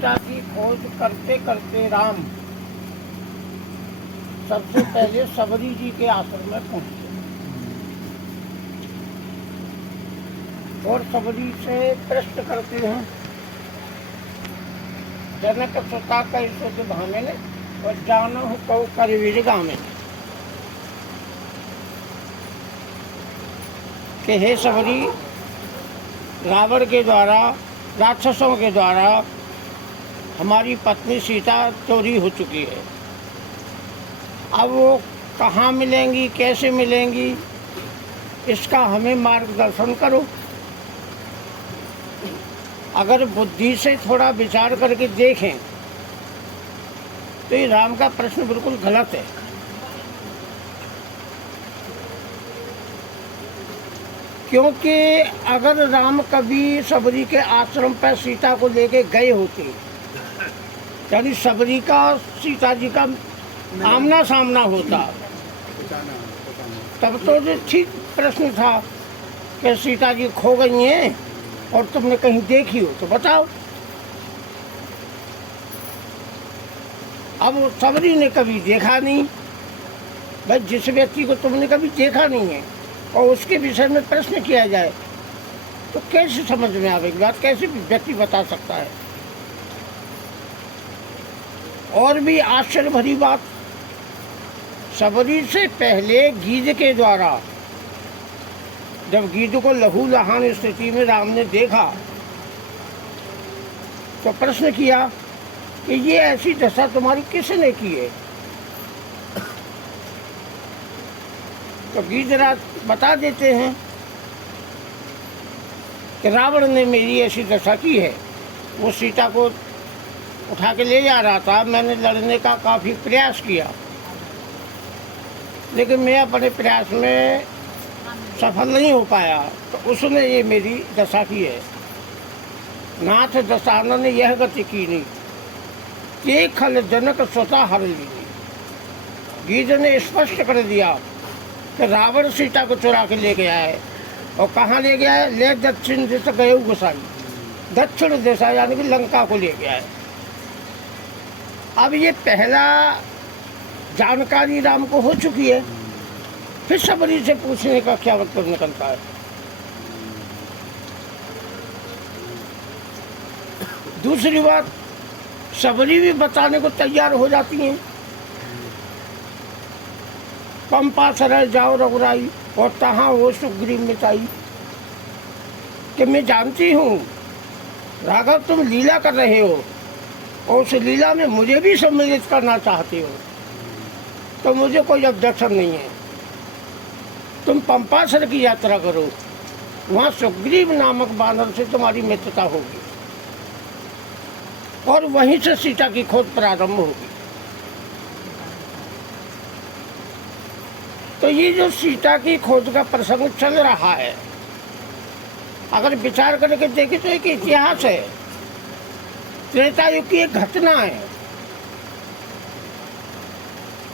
सीता की खोज करते करते राम सबसे पहले सबरी जी के आश्रम में पहुंचे और सबरी से प्रश्न करते हैं, जनक सुता कैसे भामे ने और जानो कौ करवीर गामे कि हे सबरी, रावण के द्वारा, राक्षसों के द्वारा हमारी पत्नी सीता चोरी हो चुकी है। अब वो कहाँ मिलेंगी, कैसे मिलेंगी, इसका हमें मार्गदर्शन करो। अगर बुद्धि से थोड़ा विचार करके देखें तो ये राम का प्रश्न बिल्कुल गलत है। क्योंकि अगर राम कभी सबरी के आश्रम पर सीता को लेके गए होते, यानी सबरी का सीता जी का आमना सामना होता, तब तो जो ठीक प्रश्न था कि सीता जी खो गई हैं और तुमने कहीं देखी हो तो बताओ। अब सबरी ने कभी देखा नहीं, भाई जिस व्यक्ति को तुमने कभी देखा नहीं है और उसके विषय में प्रश्न किया जाए तो कैसे समझ में आवेगी बात, कैसे व्यक्ति बता सकता है। और भी आश्चर्य भरी बात, सबरी से पहले गीध के द्वारा जब गीध को लहू लहान स्थिति में राम ने देखा तो प्रश्न किया कि ये ऐसी दशा तुम्हारी किसने की है। तो गीधराज बता देते हैं कि रावण ने मेरी ऐसी दशा की है। वो सीता को उठा के ले जा रहा था, मैंने लड़ने का काफ़ी प्रयास किया, लेकिन मैं अपने प्रयास में सफल नहीं हो पाया, तो उसने ये मेरी दशा की है। नाथ दशानन ने यह गति की नहीं कि खल जनक स्वतः हर ली। गीध ने स्पष्ट कर दिया कि रावण सीता को चुरा के ले गया है। और कहाँ ले गया है? ले दक्षिण दिशा गए गोसाई, दक्षिण दिशा यानी कि लंका को ले गया है। अब ये पहला जानकारी राम को हो चुकी है, फिर सबरी से पूछने का क्या मतलब निकलता है। दूसरी बात, सबरी भी बताने को तैयार हो जाती हैं। पंपा सरल जाओ रघुराई और तहाँ हो सुग्रीव मिताई, कि मैं जानती हूँ राघव तुम लीला कर रहे हो और उस लीला में मुझे भी सम्मिलित करना चाहते हो, तो मुझे कोई ऑब्जेक्शन नहीं है। तुम पंपासर की यात्रा करो, वहाँ सुग्रीव नामक बानर से तुम्हारी मित्रता होगी और वहीं से सीता की खोज प्रारंभ होगी। तो ये जो सीता की खोज का प्रसंग चल रहा है, अगर विचार करके देखें तो एक इतिहास है, त्रेता युग की एक घटना है।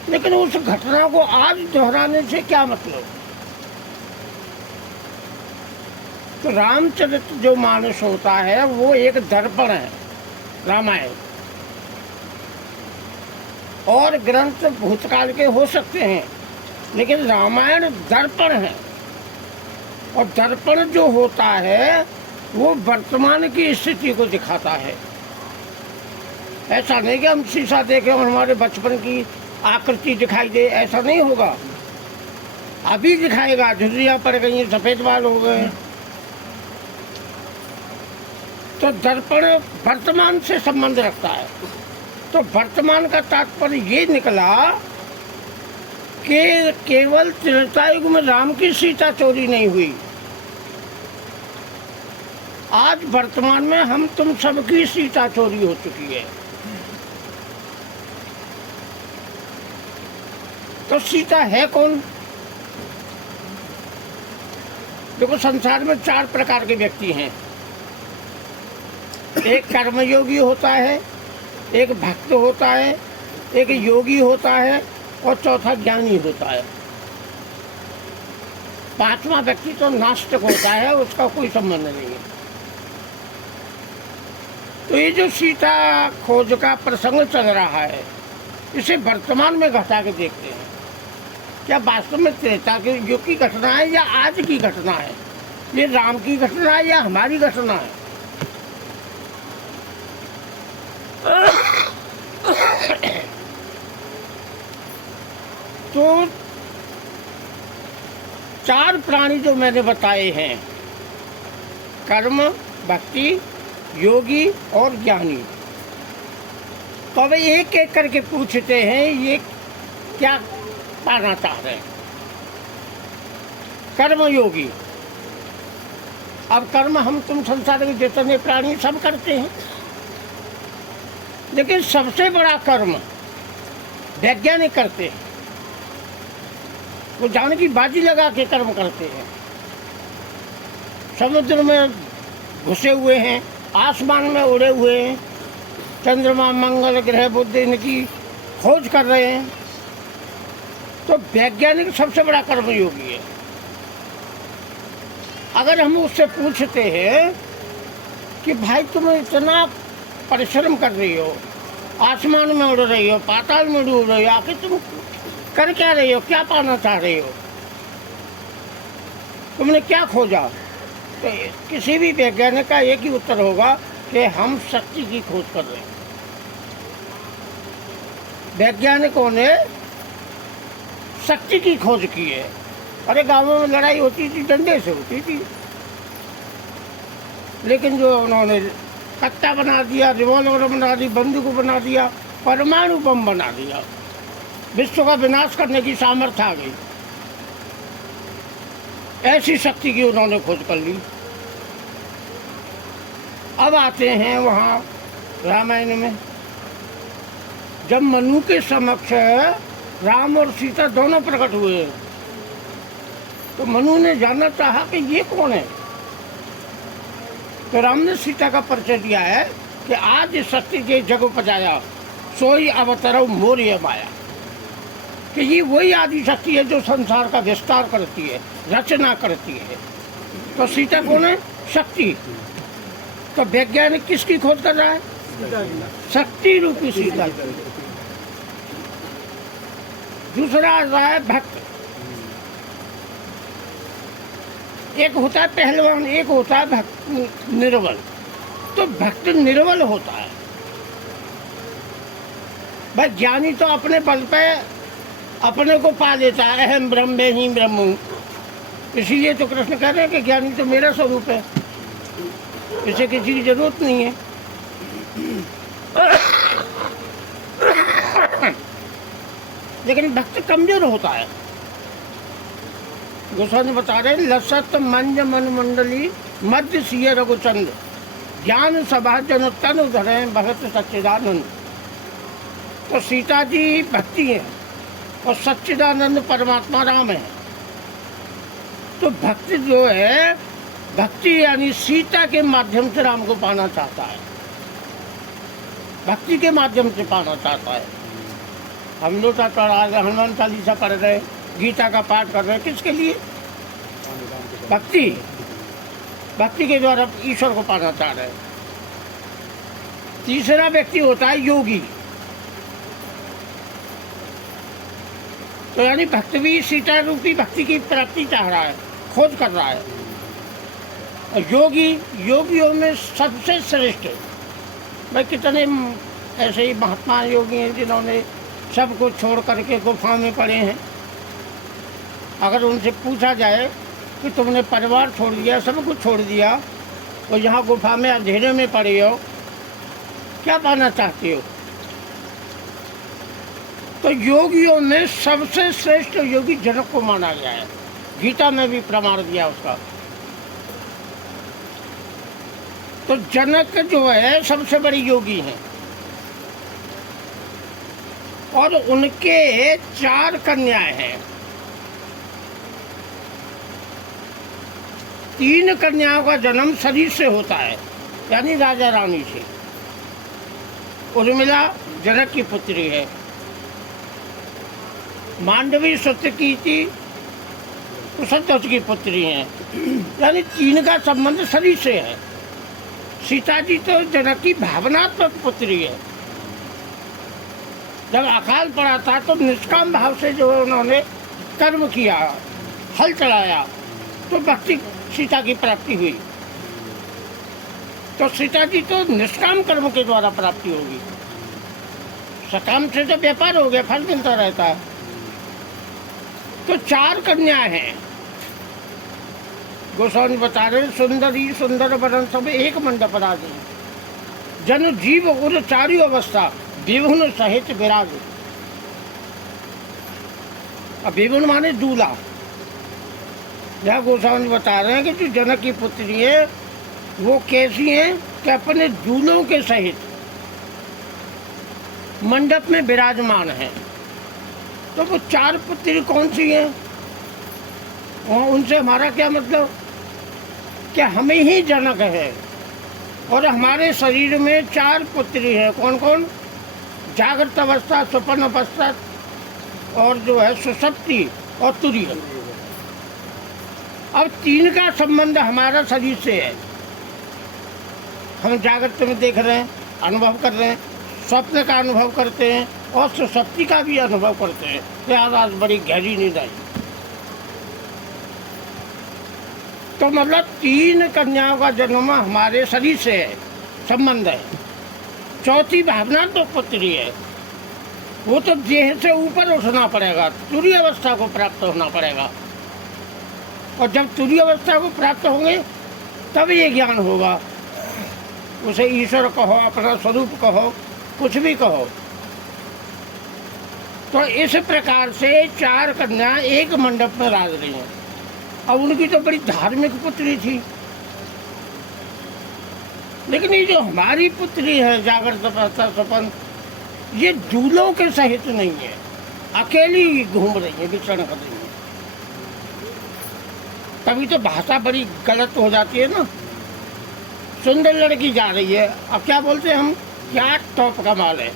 लेकिन उस घटना को आज दोहराने से क्या मतलब। तो रामचरित जो मानस होता है वो एक दर्पण है, रामायण। और ग्रंथ भूतकाल के हो सकते हैं, लेकिन रामायण दर्पण है। और दर्पण जो होता है वो वर्तमान की स्थिति को दिखाता है। ऐसा नहीं कि हम शीशा देखें और हमारे बचपन की आकृति दिखाई दे, ऐसा नहीं होगा। अभी दिखाएगा, झुर्रियाँ पड़ गई हैं, सफ़ेद बाल हो गए। तो दर्पण वर्तमान से संबंध रखता है। तो वर्तमान का तात्पर्य ये निकला कि केवल त्रेतायुग में राम की सीता चोरी नहीं हुई, आज वर्तमान में हम तुम सबकी सीता चोरी हो चुकी है। तो सीता है कौन? देखो, संसार में 4 प्रकार के व्यक्ति हैं। एक कर्मयोगी होता है, एक भक्त होता है, एक योगी होता है और चौथा ज्ञानी होता है। 5वां व्यक्ति तो नास्तिक होता है, उसका कोई संबंध नहीं है। तो ये जो सीता खोज का प्रसंग चल रहा है, इसे वर्तमान में घटा के देखते हैं। क्या वास्तव में त्रेता के युग की घटना है या आज की घटना है? ये राम की घटना है या हमारी घटना है? तो 4 प्राणी जो मैंने बताए हैं, कर्म, भक्ति, योगी और ज्ञानी, तो अब एक एक करके पूछते हैं ये क्या पाना चाह रहे हैं। कर्म योगी, अब कर्म हम तुम संसार में जितने प्राणी सब करते हैं, लेकिन सबसे बड़ा कर्म वैज्ञानिक करते हैं। वो जान की बाजी लगा के कर्म करते हैं। समुद्र में घुसे हुए हैं, आसमान में उड़े हुए हैं, चंद्रमा, मंगल ग्रह, बुध इनकी खोज कर रहे हैं। तो वैज्ञानिक सबसे बड़ा कर्मयोगी है। अगर हम उससे पूछते हैं कि भाई तुम इतना परिश्रम कर रही हो, आसमान में उड़ रही हो, पाताल में उड़ रही हो, आखिर तुम कर क्या रही हो, क्या पाना चाह रही हो, तुमने क्या खोजा? तो किसी भी वैज्ञानिक का एक ही उत्तर होगा कि हम शक्ति की खोज कर रहे हैं। वैज्ञानिकों ने शक्ति की खोज की है। अरे गांवों में लड़ाई होती थी, डंडे से होती थी, लेकिन जो उन्होंने कट्टा बना दिया, रिवॉल्वर बना दी, बंदूक बना दिया, परमाणु बम बना दिया, विश्व का विनाश करने की सामर्थ्य आ गई। ऐसी शक्ति की उन्होंने खोज कर ली। अब आते हैं वहाँ रामायण में, जब मनु के समक्ष राम और सीता दोनों प्रकट हुए, तो मनु ने जानना चाहा कि ये कौन है। तो राम ने सीता का परिचय दिया है कि आज शक्ति के जग उपजाया, सोई अवतरव मोर्य माया, कि ये वही आदि शक्ति है जो संसार का विस्तार करती है, रचना करती है। तो सीता कौन है? शक्ति। तो वैज्ञानिक किसकी खोज कर रहा है? शक्ति रूपी सीता। दूसरा आ रहा है भक्त। एक होता है पहलवान, एक होता है भक्त निर्बल। तो भक्त निर्बल होता है। भाई ज्ञानी तो अपने बल पे अपने को पा लेता है, अहम ब्रह्म ही ब्रह्म हूँ। इसीलिए तो कृष्ण कह रहे हैं कि ज्ञानी तो मेरा स्वरूप है, इसे किसी की जरूरत नहीं है। लेकिन भक्त कमजोर होता है। गोस्वामी बता रहे हैं, लसत मंज मन मंडली मध्य सिय रघुचंद, ज्ञान सभा जन तन धरे भगत सच्चिदानंद। तो सीता जी भक्ति है और सच्चिदानंद परमात्मा राम है। तो भक्ति जो है, भक्ति यानी सीता के माध्यम से राम को पाना चाहता है, भक्ति के माध्यम से पाना चाहता है। हम लोग हनुमान चालीसा पढ़ रहे, गीता का पाठ कर रहे, किसके लिए? भक्ति। भक्ति के द्वारा ईश्वर को पाना चाह रहे हैं। तीसरा व्यक्ति होता है योगी। तो यानी भक्त भी सीता रूपी भक्ति की प्राप्ति चाह रहा है, खोज कर रहा है। और योगी, योगियों में सबसे श्रेष्ठ, भाई कितने ऐसे ही महात्मा योगी हैं जिन्होंने सब कुछ छोड़ करके गुफा में पड़े हैं। अगर उनसे पूछा जाए कि तुमने परिवार छोड़ दिया, सब कुछ छोड़ दिया, तो यहाँ गुफा में अंधेरे में पड़े हो, क्या पाना चाहते हो? तो योगियों में सबसे श्रेष्ठ योगी जनक को माना गया है। गीता में भी प्रमाण दिया उसका। तो जनक जो है सबसे बड़ी योगी हैं और उनके 4 कन्याएं हैं। 3 कन्याओं का जन्म शरीर से होता है, यानी राजा रानी से। उर्मिला जनक की पुत्री है, मांडवी सत्यकीर्ति कुशध्वज की पुत्री हैं, यानी 3 का संबंध शरीर से है। सीता जी तो जनक की भावनात्मक पुत्री है। जब अकाल पड़ा था तो निष्काम भाव से जो उन्होंने कर्म किया, हल चलाया, तो भक्ति सीता की प्राप्ति हुई। तो सीता जी तो निष्काम कर्म के द्वारा प्राप्ति होगी। सकाम से तो व्यापार हो गया, फल मिलता रहता है। तो 4 कन्याएं हैं। गोस्वामी बता रहे, सुंदरी सुंदर वरण सब एक मंडप राजी, जन जीव उर चारी अवस्था विभुन सहित विराज। अब विभुन माने दूल्हा। यह गोस्वामी बता रहे हैं कि जो जनक की पुत्री है वो कैसी है कि अपने दूल्हों के सहित मंडप में विराजमान है। तो वो 4 पुत्री कौन सी हैं? उनसे हमारा क्या मतलब कि हमें ही जनक है और हमारे शरीर में 4 पुत्री है। कौन कौन? जागृत अवस्था, स्वप्न अवस्था और जो है सुषुप्ति और तुरीय। अब 3 का संबंध हमारा शरीर से है। हम जागृत में देख रहे हैं, अनुभव कर रहे हैं, स्वप्न का अनुभव करते हैं और सुषुप्ति का भी अनुभव करते हैं। यार आज बड़ी गहरी नींद आई। तो मतलब 3 कन्याओं का जन्म हमारे शरीर से है, संबंध है। चौथी भावना तो पुत्री है, वो तो देह से ऊपर उठना पड़ेगा, तुरीय अवस्था को प्राप्त होना पड़ेगा। और जब तुरीय अवस्था को प्राप्त होंगे तब ये ज्ञान होगा। उसे ईश्वर कहो, अपना स्वरूप कहो, कुछ भी कहो। तो इस प्रकार से 4 कन्या एक मंडप में राज रही हैं। अब उनकी तो बड़ी धार्मिक पुत्री थी, लेकिन ये जो हमारी पुत्री है जागृत अवस्था स्वपन, ये दूल्हों के सहित नहीं है, अकेली घूम रही है, विचरण कर रही है। तभी तो भाषा बड़ी गलत हो जाती है ना। सुंदर लड़की जा रही है, अब क्या बोलते हैं हम, क्या टॉप का माल है,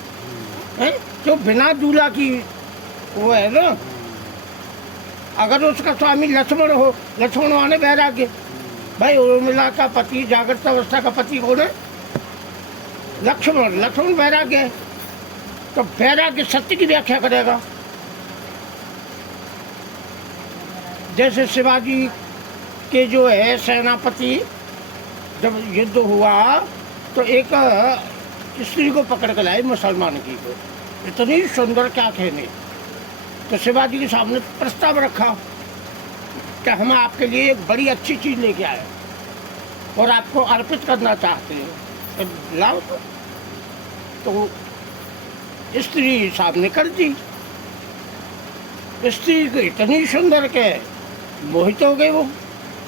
जो बिना दूल्हा की वो है ना। अगर उसका स्वामी लक्ष्मण हो, लक्ष्मण माने वैराग्य। भाई उर्मिला का पति, जागृत अवस्था का पति कौन है? लक्ष्मण। लक्ष्मण वैराग्य है, तो वैराग्य सत्य की व्याख्या करेगा। जैसे शिवाजी के जो है सेनापति, जब युद्ध हुआ तो एक स्त्री को पकड़ कर लाए, मुसलमान की को, इतनी सुंदर क्या कहने। तो शिवाजी के सामने प्रस्ताव रखा कि हम आपके लिए एक बड़ी अच्छी चीज़ लेके आए और आपको अर्पित करना चाहते हैं, तो लाओ। तो स्त्री सामने कर दी। स्त्री को इतनी सुंदर के मोहित हो गए वो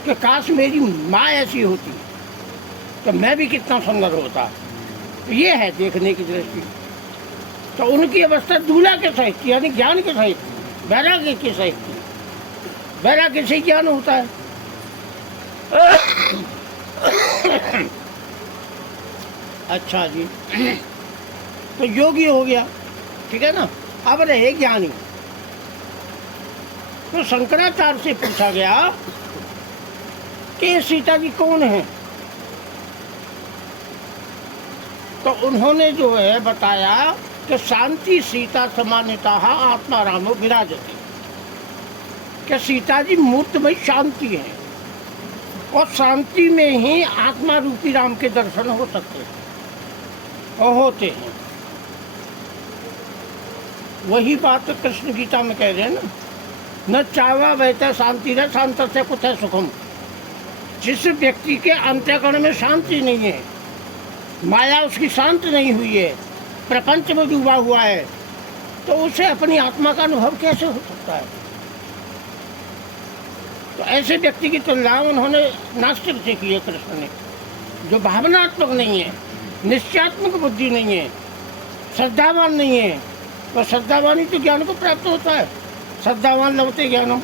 कि काश मेरी माँ ऐसी होती तो मैं भी कितना सुंदर होता। ये है देखने की दृष्टि। तो उनकी अवस्था दूल्हा के सहित थी, यानी ज्ञान के सहित, वैराग्य के सहित थी। वैराग्य से ज्ञान होता है। अच्छा जी, तो योगी हो गया, ठीक है ना। अब रहे ज्ञानी। तो शंकराचार्य से पूछा गया कि सीता जी कौन है। तो उन्होंने जो है बताया कि शांति सीता समानिता आत्मा रामो विराजते, कि सीता जी मूर्तमय शांति है और शांति में ही आत्मा रूपी राम के दर्शन हो सकते हैं और होते हैं। वही बात तो कृष्ण गीता में कह रहे हैं ना, न चावा वैसे शांति रहे शांत से कुछ है सुखम। जिस व्यक्ति के अंतःकरण में शांति नहीं है, माया उसकी शांत नहीं हुई है, प्रपंच में डूबा हुआ है, तो उसे अपनी आत्मा का अनुभव कैसे हो सकता है। तो ऐसे व्यक्ति की तुलना उन्होंने नास्तिक से की है कृष्ण ने, जो भावनात्मक नहीं है, निश्चयात्मक बुद्धि नहीं है, श्रद्धावान नहीं है। तो श्रद्धावान ही तो ज्ञान को प्राप्त होता है। श्रद्धावान लभते ज्ञानम।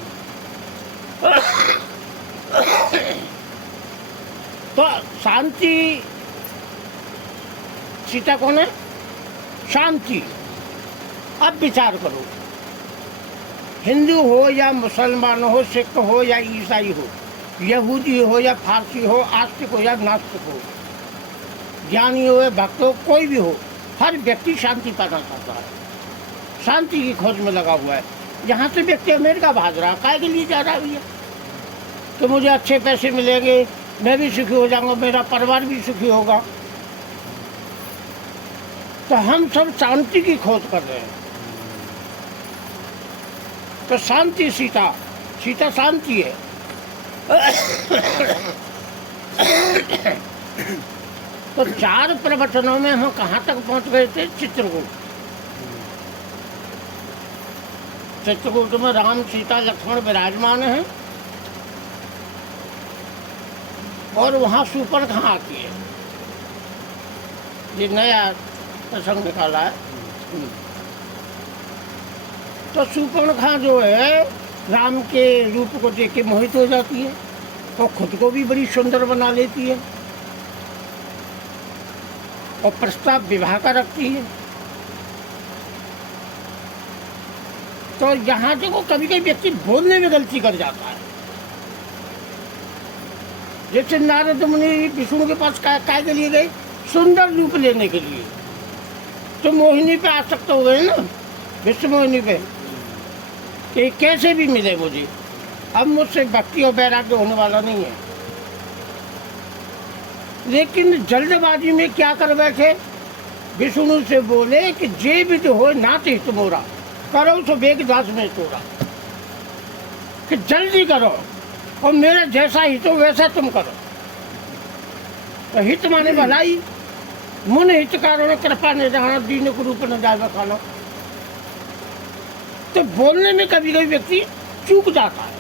तो शांति, सीता कौन है? शांति। अब विचार करो, हिंदू हो या मुसलमान हो, सिख हो या ईसाई हो, यहूदी हो या फारसी हो, आस्तिक हो या नास्तिक हो, ज्ञानी हो या भक्त हो, कोई भी हो, हर व्यक्ति शांति पाना चाहता है, शांति की खोज में लगा हुआ है। यहाँ से व्यक्ति अमेरिका भाग रहा, काय के लिए जा रहा है भैया? तो मुझे अच्छे पैसे मिलेंगे, मैं भी सुखी हो जाऊंगा, मेरा परिवार भी सुखी होगा। तो हम सब शांति की खोज कर रहे हैं। तो शांति सीता, सीता शांति है। तो 4 प्रवचनों में हम कहाँ तक पहुँच गए थे? चित्रकूट। चित्रकूट में राम सीता लक्ष्मण विराजमान हैं और वहाँ शूर्पणखा आती है। ये नया प्रसंग निकाला है। तो शूर्पणखा जो है राम के रूप को देख के मोहित हो जाती है और खुद को भी बड़ी सुंदर बना लेती है और प्रस्ताव विवाह का रखती है। तो यहाँ देखो कभी कभी व्यक्ति बोलने में गलती कर जाता है। जैसे नारद मुनि विष्णु के पास काय के लिए गए? सुंदर रूप लेने के लिए। तो मोहिनी पे आसक्त हो गए ना, विष्णु मोहिनी पे, कि कैसे भी मिले मुझे, अब मुझसे भक्ति और वैराग्य होने वाला नहीं है। लेकिन जल्दबाजी में क्या कर बैठे? विष्णु से बोले कि जे विध हो नाथ हित मोरा, करो सो बेग दास में तोरा, कि जल्दी करो और मेरा जैसा हित हो वैसा तुम करो। तो हित माने भलाई, मुन हित कारण कृपा ने जाना, दीन को रूप न जाए खाना। तो बोलने में कभी कभी व्यक्ति चूक जाता है।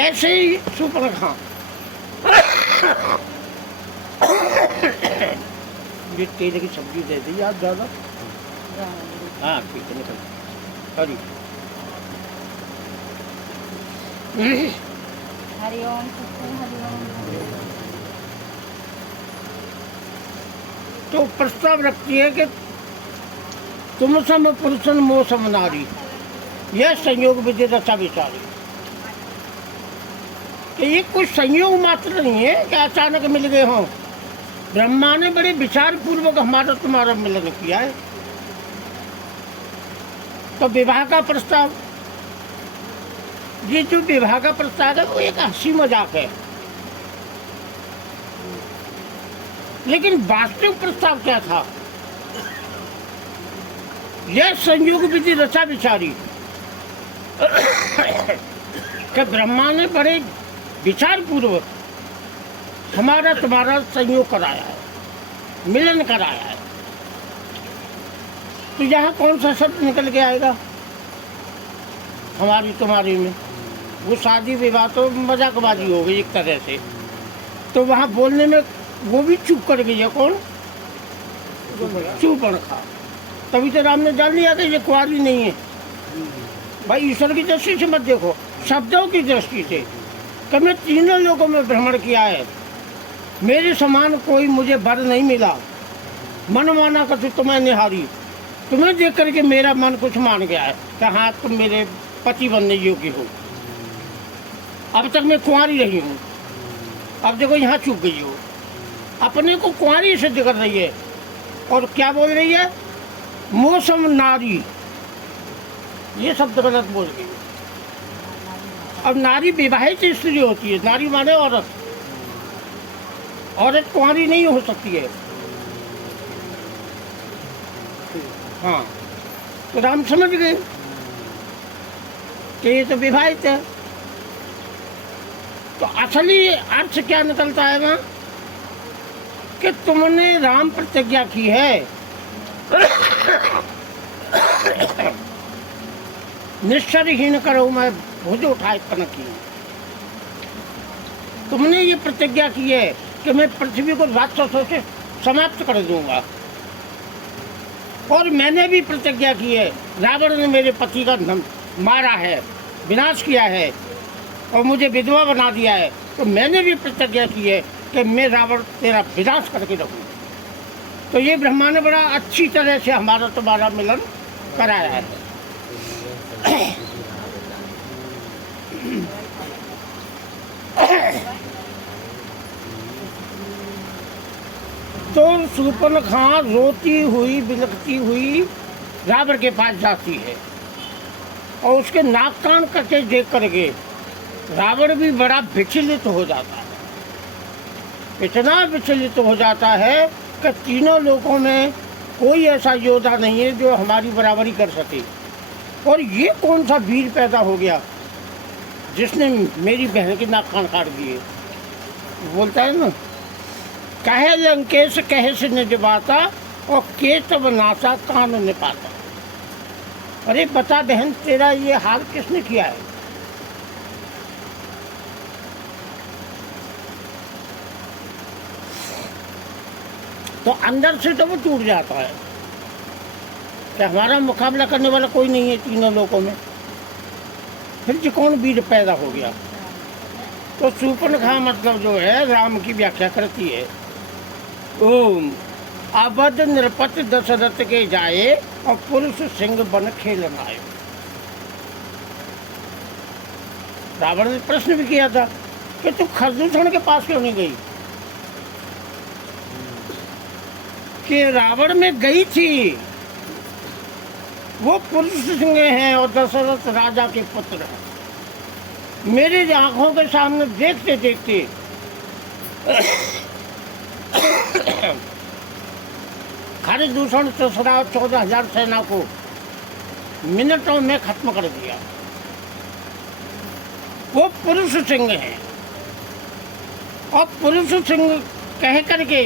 ऐसे ही शूर्पणखा ये तेल की सब्जी दे दी आप ज़्यादा। हाँ ठीक है, निकल सॉरी। हरिओम हरिओम। तो प्रस्ताव रखती है कि तुम सम पुरुषन मोह सम नारी, यह संयोग विधि रचा विचारी। कि ये कुछ संयोग मात्र नहीं है कि अचानक मिल गए हों। ब्रह्मा ने बड़े विचार पूर्वक हमारा तुम्हारा मिलन किया है। तो विवाह का प्रस्ताव, ये जो विवाह का प्रस्ताव है वो एक हंसी मजाक है, लेकिन वास्तविक प्रस्ताव क्या था? यह संयोग विधि रचा विचारी। कि ब्रह्मा ने बड़े विचार पूर्वक हमारा तुम्हारा संयोग कराया है, मिलन कराया है। तो यहाँ कौन सा शब्द निकल के आएगा हमारी तुम्हारी में? वो शादी विवाह तो मजाकबाजी हो गई एक तरह से। तो वहाँ बोलने में वो भी चुप कर गई है। कौन? शूर्पणखा। तभी तो राम ने जान लिया कि ये कुंवारी नहीं है। भाई ईश्वर की दृष्टि से मत देखो, शब्दों की दृष्टि से। कि मैं तीनों लोगों में भ्रमण किया है, मेरे समान कोई मुझे वर नहीं मिला। मन माना कर तुम्हें निहारी, तुम्हें देख करके मेरा मन कुछ मान गया है कि हाँ तुम मेरे पति बनने योग्य हो। अब तक मैं कुंवारी रही हूँ, अब देखो यहाँ चुप गई हो। अपने को कुंवारी सिद्ध कर रही है और क्या बोल रही है? मौसम नारी, ये शब्द गलत बोल गई। अब नारी विवाहित स्त्री होती है, नारी माने औरत। औरत कुंवारी नहीं हो सकती है। हाँ, तो राम समझ गए कि ये तो विवाहित है। तो असली अर्थ क्या निकलता है वहाँ? कि तुमने राम प्रतिज्ञा की है निश्चरहीन करो मैं भुज उठाए कनकी। तुमने ये प्रतिज्ञा की है कि मैं पृथ्वी को राक्षसों से समाप्त कर दूंगा। और मैंने भी प्रतिज्ञा की है, रावण ने मेरे पति का मारा है, विनाश किया है और मुझे विधवा बना दिया है। तो मैंने भी प्रतिज्ञा की है कि मैं रावण तेरा विनाश करके रहूँ। तो ये ब्रह्मा ने बड़ा अच्छी तरह से हमारा तुम्हारा मिलन कराया है। तो शूर्पणखा रोती हुई बिलखती हुई रावण के पास जाती है और उसके नाक कान कटे देख करके रावण भी बड़ा विचलित हो जाता है। इतना विचलित हो जाता है कि तीनों लोगों में कोई ऐसा योद्धा नहीं है जो हमारी बराबरी कर सके, और ये कौन सा वीर पैदा हो गया जिसने मेरी बहन के नाक कान काट दिए। बोलता है ना, कहे लंकेश कहे से निज बाता और के तब नाचा कान न पाता। अरे बता बहन, तेरा ये हाल किसने किया है? तो अंदर से तो वो टूट जाता है कि हमारा मुकाबला करने वाला कोई नहीं है तीनों लोगों में। फिर जो कौन वीर पैदा हो गया। तो शूर्पणखा मतलब जो है राम की व्याख्या करती है, ओम अवध नृपति दशरथ के जाए और पुरुष सिंह बन खेलन आए। रावण ने प्रश्न भी किया था कि तू खरदूषण के पास क्यों नहीं गई? कि रावण में गई थी, वो पुरुष सिंह हैं और दशरथ राजा के पुत्र हैं। मेरे आंखों के सामने देखते देखते खरदूषण ससुरा 14,000 सेना को मिनटों में खत्म कर दिया। वो पुरुष सिंह है और पुरुष सिंह कह करके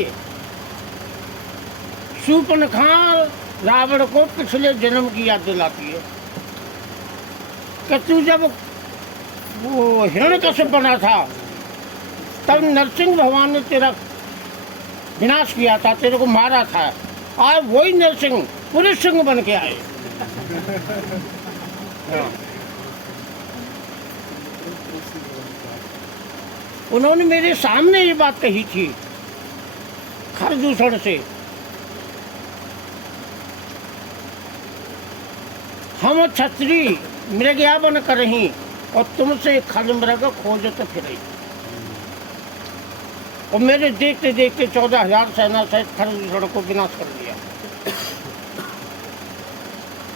शूर्पणखा रावण को पिछले जन्म की याद दिलाती है कि तू जब वो हिरण्यकश्यप बना था तब नरसिंह भगवान ने तेरा विनाश किया था, तेरे को मारा था, और वही नरसिंह पुरुष सिंह बन के आए। हाँ। उन्होंने मेरे सामने ये बात कही थी खरदूषण से, हम क्षत्रिय मृगया बन करही और तुमसे खल मृग खोजत फिरई। और मेरे देखते देखते 14,000 सेना सहित खरदूषण को विनाश कर दिया।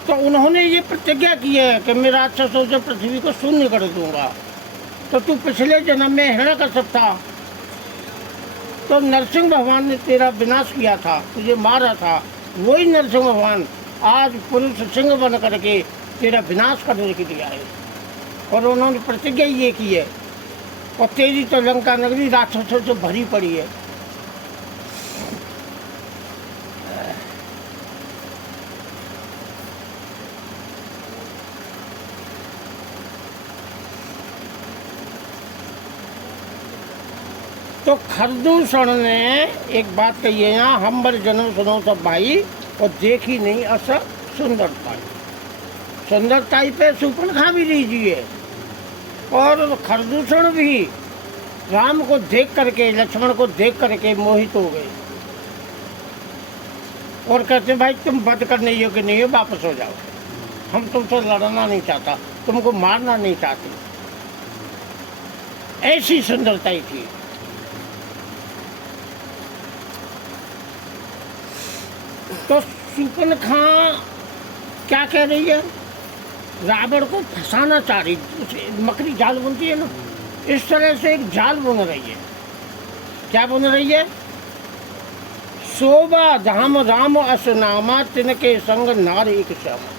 तो उन्होंने ये प्रतिज्ञा की है कि मैं राक्षसों से पृथ्वी को शून्य कर दूंगा। तो तू पिछले जन्म में हिरण्यकश्यप था, तो नरसिंह भगवान ने तेरा विनाश किया था, तुझे मारा था। वही नरसिंह भगवान आज पुरुष सिंह बन करके तेरा विनाश करने के लिए आए। और उन्होंने प्रतिज्ञा ये की है, और तेरी तो लंका नगरी राक्षसों से भरी पड़ी है। तो खरदूषण ने एक बात कही है यहाँ, हम बर जन्म सुनो सब भाई और देखी नहीं अस सुंदरताई। सुंदरताई पे शूर्पणखा भी लीजिए, और खरदूषण भी राम को देख करके, लक्ष्मण को देख करके मोहित हो गए और कहते भाई तुम वध करने योग्य नहीं हो, वापस हो जाओ, हम तुमसे लड़ना नहीं चाहता, तुमको मारना नहीं चाहते। ऐसी सुंदरताई थी। तो शूर्पणखा क्या कह रही है? रावण को फंसाना चाह रही, मकड़ी जाल बुनती है ना, इस तरह से एक जाल बुन रही है। क्या बुन रही है? शोभा धाम राम असनामा तिनके संग नार एक श्यामा।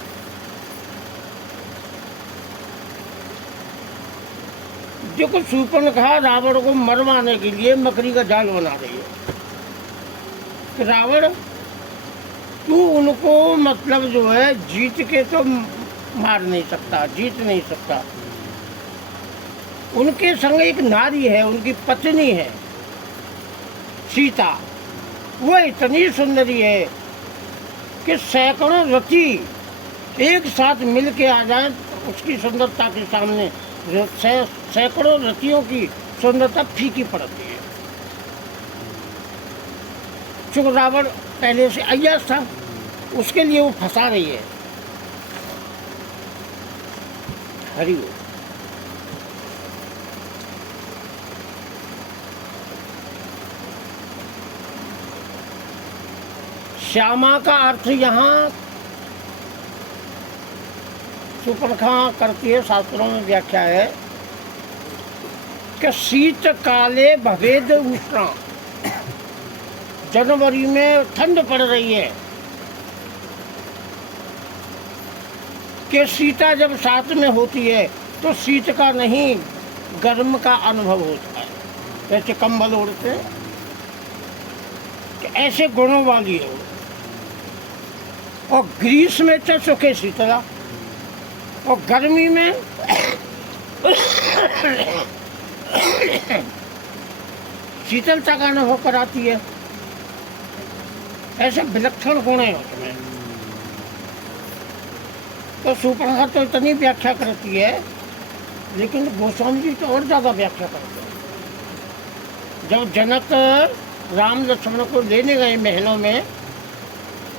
देखो शूर्पणखा रावण को मरवाने के लिए मकड़ी का जाल बना रही है कि रावण तू उनको मतलब जो है जीत के तो मार नहीं सकता, जीत नहीं सकता। उनके संग एक नारी है, उनकी पत्नी है सीता, वो इतनी सुंदरी है कि सैकड़ों रति एक साथ मिल के आ जाए तो उसकी सुंदरता के सामने सैकड़ों रतियों की सुंदरता फीकी पड़ती है। चूंकि रावण पहले से अय्याश था, उसके लिए वो फंसा रही है। हरि बोल। श्यामा का अर्थ यहाँ सुपर्णखा करती है, शास्त्रों में व्याख्या है कि शीत काले भवेद उष्णा, जनवरी में ठंड पड़ रही है कि सीता जब साथ में होती है तो शीत का नहीं गर्म का अनुभव होता है, जैसे कंबल ओढ़ते हैं कि ऐसे गुणों वाली है वो। और ग्रीष्म में तो सुखे शीतला, और गर्मी में शीतलता का अनुभव कराती है। ऐसे विलक्षण गुण है उसमें। तो सुपर्णखा तो इतनी व्याख्या करती है, लेकिन गोस्वामी जी तो और ज़्यादा व्याख्या करते हैं। जब जनक राम लक्ष्मण को लेने गए महलों में,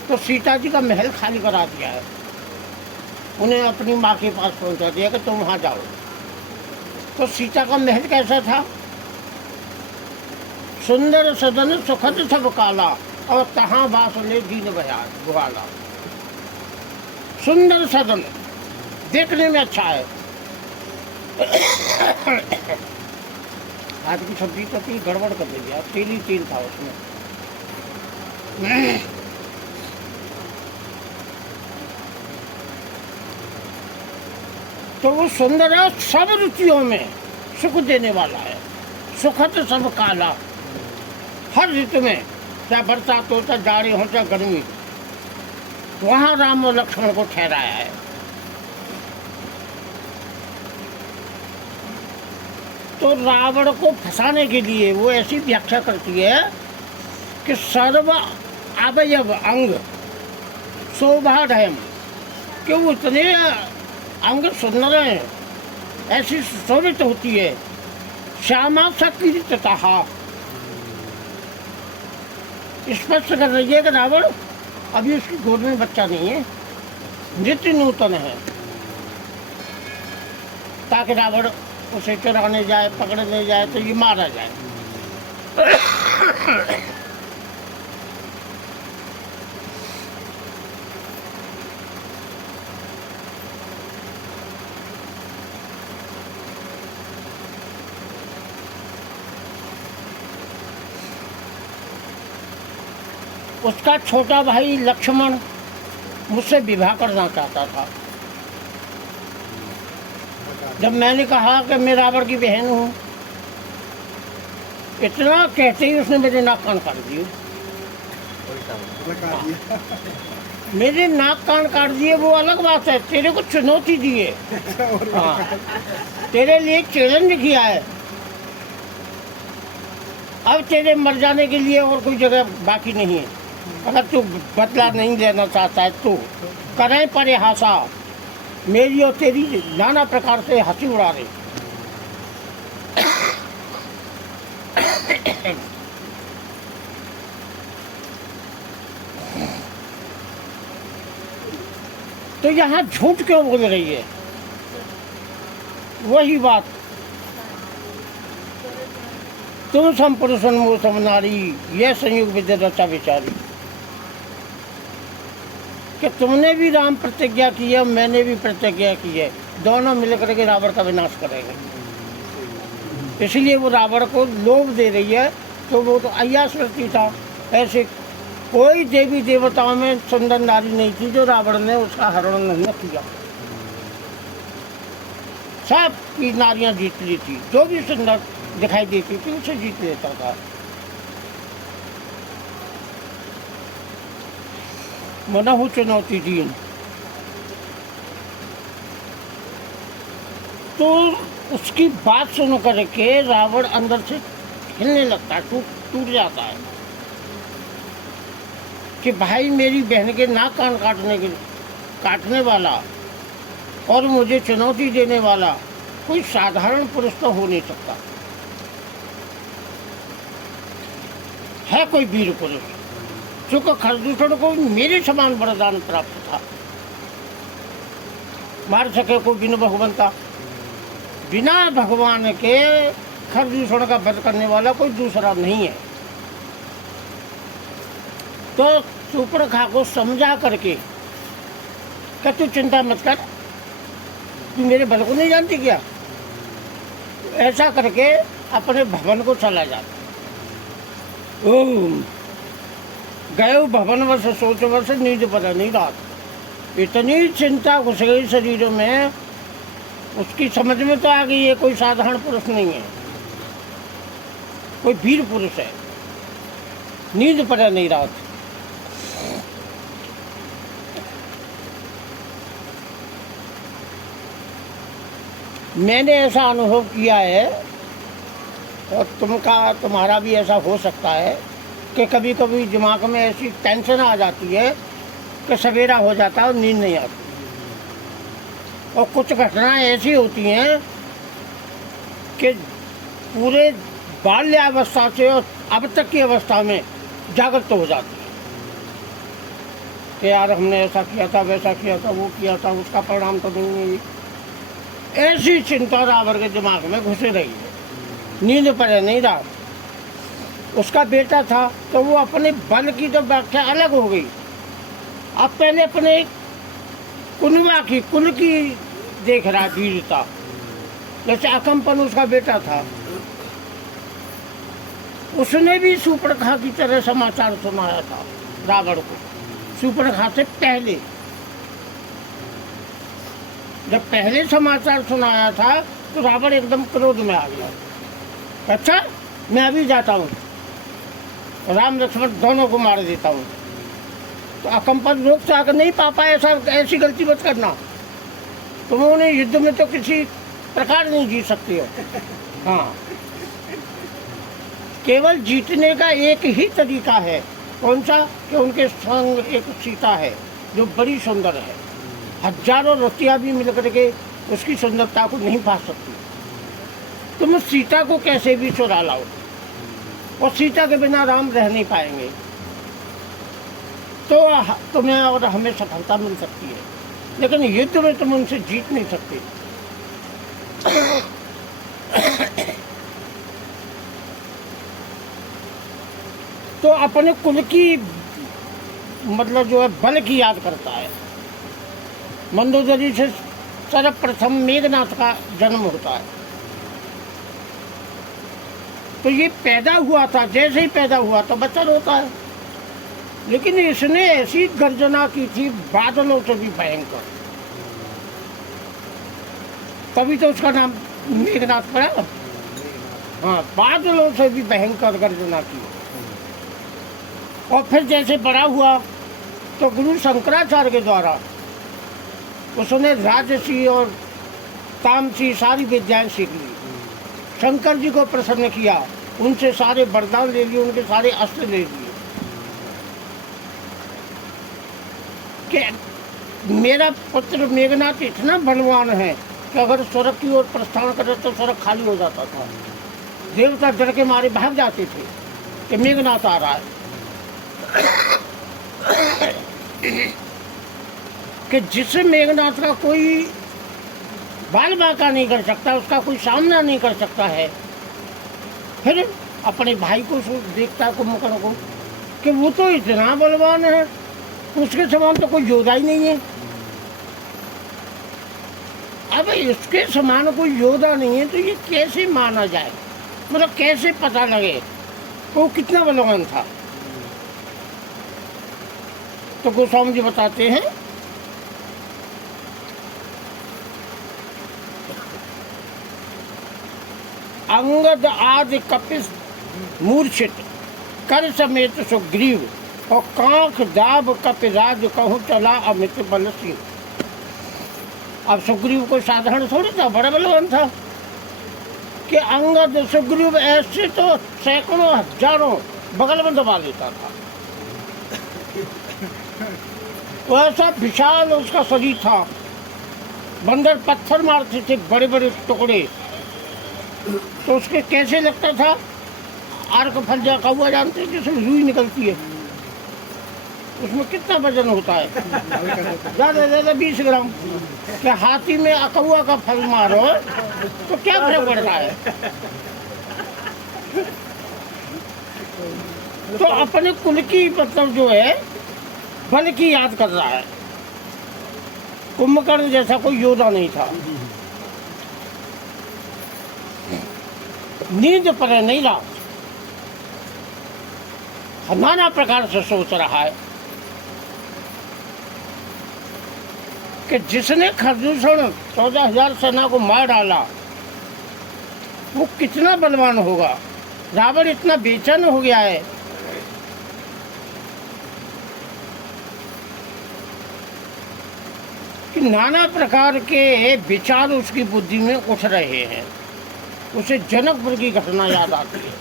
तो सीता जी का महल खाली करा दिया है, उन्हें अपनी माँ के पास पहुंचा दिया कि तुम वहाँ जाओ। तो सीता का महल कैसा था? सुंदर सदन सुखद सब काला, और तहाँ बास ले दीन बुहाला। सुंदर सदन देखने में अच्छा है। आज की सब्जी तो थी गड़बड़ कर दी, तेल ही तेल था उसमें। तो वो सुंदर है, सब रुचियों में सुख देने वाला है। सुखद सब काला, हर ऋतु में, चाहे बरसात हो, चाहे जाड़े हो, चाहे गर्मी, वहाँ राम और लक्ष्मण को ठहराया है। तो रावण को फंसाने के लिए वो ऐसी व्याख्या करती है कि सर्व अवयव अंग शोभाढयम, कि वो इतने अंग सुंदर हैं, ऐसी शोभित होती है। श्यामा सकीर्तता, स्पष्ट कर रही है कि रावण अभी उसकी गोद में बच्चा नहीं है, नित्य नूतन है, ताकि रावण उसे चुराने जाए, पकड़ने जाए तो ये मारा जाए। उसका छोटा भाई लक्ष्मण मुझसे विवाह करना चाहता था। जब मैंने कहा कि मैं रावण की बहन हूँ, इतना कहते ही उसने मेरे नाक कान काट दिए। मेरे नाक कान काट दिए वो अलग बात है, तेरे को चुनौती दी है। हाँ, तेरे लिए एक चैलेंज किया है। अब तेरे मर जाने के लिए और कोई जगह बाकी नहीं है। अगर तू बदला नहीं लेना चाहता है तो करें परिहासा, मेरी और तेरी नाना प्रकार से हंसी उड़ा रही। तो यहाँ झूठ क्यों बोल रही है? वही बात, तुम सम पुरुषन मोह सम नारी, यह संयुग विद्या रचा विचारी। कि तुमने भी राम प्रतिज्ञा की है, मैंने भी प्रतिज्ञा की है, दोनों मिलकर के रावण का विनाश करेंगे। इसलिए वो रावण को लोभ दे रही है। तो वो तो अय्यास व्यक्ति था। ऐसे कोई देवी देवताओं में सुंदर नारी नहीं थी जो रावण ने उसका हरण नहीं किया। सब की नारियां जीत ली थी, जो भी सुंदर दिखाई देती थी उसे जीत लेता था। मनहु चुनौती दीन। तो उसकी बात सुन करके रावण अंदर से हिलने लगता है, टूट जाता है कि भाई मेरी बहन के नाक कान काटने वाला और मुझे चुनौती देने वाला कोई साधारण पुरुष तो हो नहीं सकता है, कोई वीर पुरुष। चूंकि खरदूषण को मेरे समान वरदान प्राप्त था, मार सके को बिन भगवंता। बिना भगवान के खरदूषण का वध करने वाला कोई दूसरा नहीं है। तो सूर्पणखा को समझा करके क्या तू चिंता मत कर, तू मेरे बल को नहीं जानती क्या, ऐसा करके अपने भवन को चला जाता। ओम गए भवन वर्ष सोच वर्ष नींद पड़ा नहीं रात। इतनी चिंता घुस गई शरीर में, उसकी समझ में तो आ गई ये कोई साधारण पुरुष नहीं है, कोई वीर पुरुष है। नींद पड़ा नहीं रात। मैंने ऐसा अनुभव किया है और तुम्हारा भी ऐसा हो सकता है कि कभी कभी दिमाग में ऐसी टेंशन आ जाती है कि सवेरा हो जाता है और नींद नहीं आती। और कुछ घटनाएं ऐसी होती हैं कि पूरे बाल्यावस्था से और अब तक की अवस्था में जागृत तो हो जाती है कि यार हमने ऐसा किया था, वैसा किया था, वो किया था, उसका परिणाम तो नहीं है। ऐसी चिंता रावण के दिमाग में घुसे रही है, नींद पड़े नहीं रहा। उसका बेटा था तो वो अपने बल की तो व्याख्या अलग हो गई। अब पहले अपने कुल की देख रहा वीरता, जैसे अकम्पन उसका बेटा था, उसने भी सूर्पणखा की तरह समाचार सुनाया था रावण को। सूर्पणखा से पहले जब पहले समाचार सुनाया था तो रावण एकदम क्रोध में आ गया। अच्छा मैं अभी जाता हूँ, राम लक्ष्मण दोनों को मार देता हूँ। तो अकम्पन रोक से आकर नहीं पापा ऐसी गलती मत करना, तुम उन्हें युद्ध में तो किसी प्रकार नहीं जीत सकती हो। हाँ, केवल जीतने का एक ही तरीका है, कौन सा, कि उनके संग एक सीता है जो बड़ी सुंदर है, हजारों रतियाँ भी मिलकर के उसकी सुंदरता को नहीं पा सकती। तुम सीता को कैसे भी चुरा लाओ और सीता के बिना राम रह नहीं पाएंगे, तो तुम्हें और हमें सफलता मिल सकती है, लेकिन युद्ध में तुम उनसे जीत नहीं सकते। तो अपने कुल की मतलब जो है बल की याद करता है। मंदोदरी से सर्वप्रथम मेघनाथ का जन्म होता है। तो ये पैदा हुआ था, जैसे ही पैदा हुआ तो बच्चा रोता है, लेकिन इसने ऐसी गर्जना की थी बादलों से भी भयंकर, तभी तो उसका नाम मेघनाथ पड़ा। हाँ, बादलों से भी भयंकर गर्जना की। और फिर जैसे बड़ा हुआ तो गुरु शंकराचार्य के द्वारा उसने राजसी और तामसी सारी विद्याएं सीख ली। शंकर जी को प्रसन्न किया, उनसे सारे वरदान ले लिए, उनके सारे अस्त्र ले लिए कि मेरा पुत्र मेघनाथ इतना बलवान है कि अगर स्वर्ग की ओर प्रस्थान करे तो स्वर्ग खाली हो जाता था। देवता डर के मारे भाग जाते थे कि मेघनाथ आ रहा है। कि जिस मेघनाथ का कोई बाल बांका नहीं कर सकता, उसका कोई सामना नहीं कर सकता है, फिर अपने भाई को देखता है कुंभकर्ण को कि वो तो इतना बलवान है, उसके समान तो कोई योद्धा ही नहीं है। अब इसके समान कोई योद्धा नहीं है तो ये कैसे माना जाए, मतलब कैसे पता लगे वो कितना बलवान था। तो गोस्वामी जी बताते हैं अंगद आदि कपिस मूर्छित कर समेत सुग्रीव और कांख दाब कपिराज कहूँ चला अमित बल सिंह। अब सुग्रीव को साधारण थोड़ी था, बड़ा बलवान था कि अंगद सुग्रीव ऐसे तो सैकड़ों हजारों बगल में दबा लेता था। वैसा विशाल उसका शरीर था, बंदर पत्थर मारते थे बड़े बड़े टुकड़े, तो उसके कैसे लगता था, आर्क फंजा कौवा जानते हैं जिसमें रुई निकलती है, उसमें कितना वजन होता है, ज़्यादा से ज़्यादा 20 ग्राम। क्या हाथी में अकौआ का फल मारो तो क्या फर्क पड़ता है। तो अपने कुल की मतलब जो है बल की याद कर रहा है। कुंभकर्ण जैसा कोई योद्धा नहीं था। नींद पर नहीं रहा, नाना प्रकार से सोच रहा है कि जिसने खरदूषण 14,000 सेना को मार डाला वो कितना बलवान होगा। रावण इतना बेचैन हो गया है कि नाना प्रकार के विचार उसकी बुद्धि में उठ रहे हैं। उसे जनकपुर की घटना याद आती है।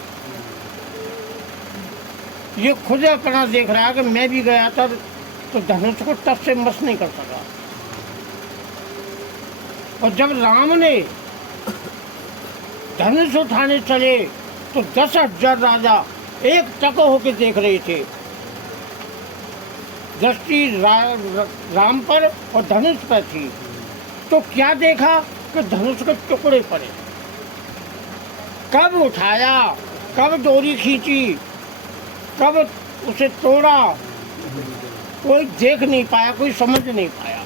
ये खुद अपना देख रहा है कि मैं भी गया था तो धनुष को तब से मस नहीं कर सका। और जब राम ने धनुष उठाने चले तो 10,000 राजा एक टक होकर देख रहे थे। दृष्टि राम पर और धनुष पर थी। तो क्या देखा कि धनुष के टुकड़े पड़े। कब उठाया, कब डोरी खींची, कब उसे तोड़ा, कोई देख नहीं पाया, कोई समझ नहीं पाया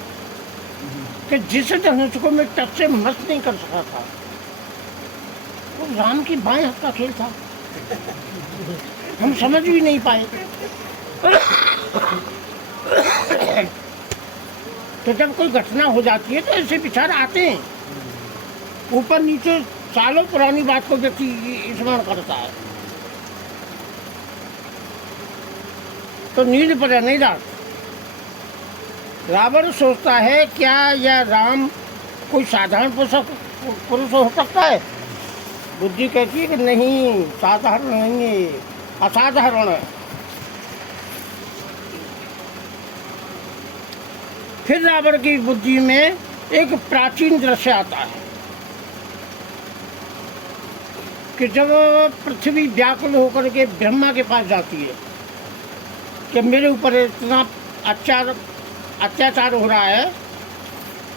कि जिस धनुष को मैं टच से मस नहीं कर सका था वो राम की बाएं हाथ का खेल था। हम समझ भी नहीं पाए। तो जब कोई घटना हो जाती है तो ऐसे विचार आते हैं। ऊपर नीचे सालों पुरानी बात को व्यक्ति स्मरण करता है। तो नींद पर नहीं रात। रावण सोचता है क्या यह राम कोई साधारण पुरुष हो सकता है। बुद्धि कहती है कि नहीं, साधारण नहीं है, असाधारण है। फिर रावण की बुद्धि में एक प्राचीन दृश्य आता है कि जब पृथ्वी व्याकुल होकर के ब्रह्मा के पास जाती है कि मेरे ऊपर इतना अत्याचार हो रहा है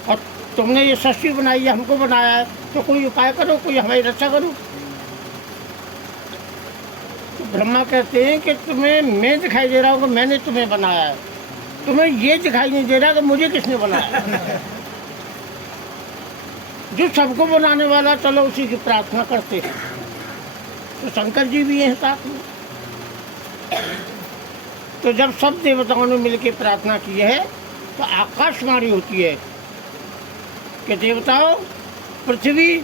और तुमने ये सृष्टि बनाई है, हमको बनाया है, तो कोई उपाय करो, कोई हमारी रक्षा करो। तो ब्रह्मा कहते हैं कि तुम्हें मैं दिखाई दे रहा हूँ कि मैंने तुम्हें बनाया है, तुम्हें ये दिखाई नहीं दे रहा कि मुझे किसने बनाया। जो सबको बनाने वाला, चलो उसी की प्रार्थना करते हैं। तो शंकर जी भी हैं साथ में। तो जब सब देवताओं ने मिलकर प्रार्थना की है तो आकाशवाणी होती है कि देवताओं, पृथ्वी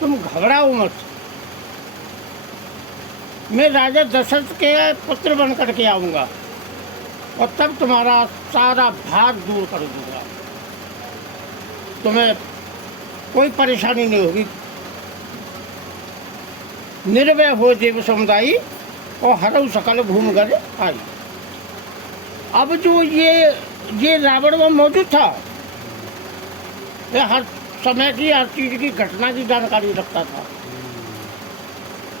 तुम घबराओ मत, मैं राजा दशरथ के पुत्र बन करके आऊँगा और तब तुम्हारा सारा भार दूर कर दूँगा। तुम्हें कोई परेशानी नहीं होगी। निर्भय हो देव समुदायी और हरऊ सकल भूमि कर आई। अब जो ये रावण वहाँ मौजूद था, ये हर समय की, हर चीज की, घटना की जानकारी रखता था।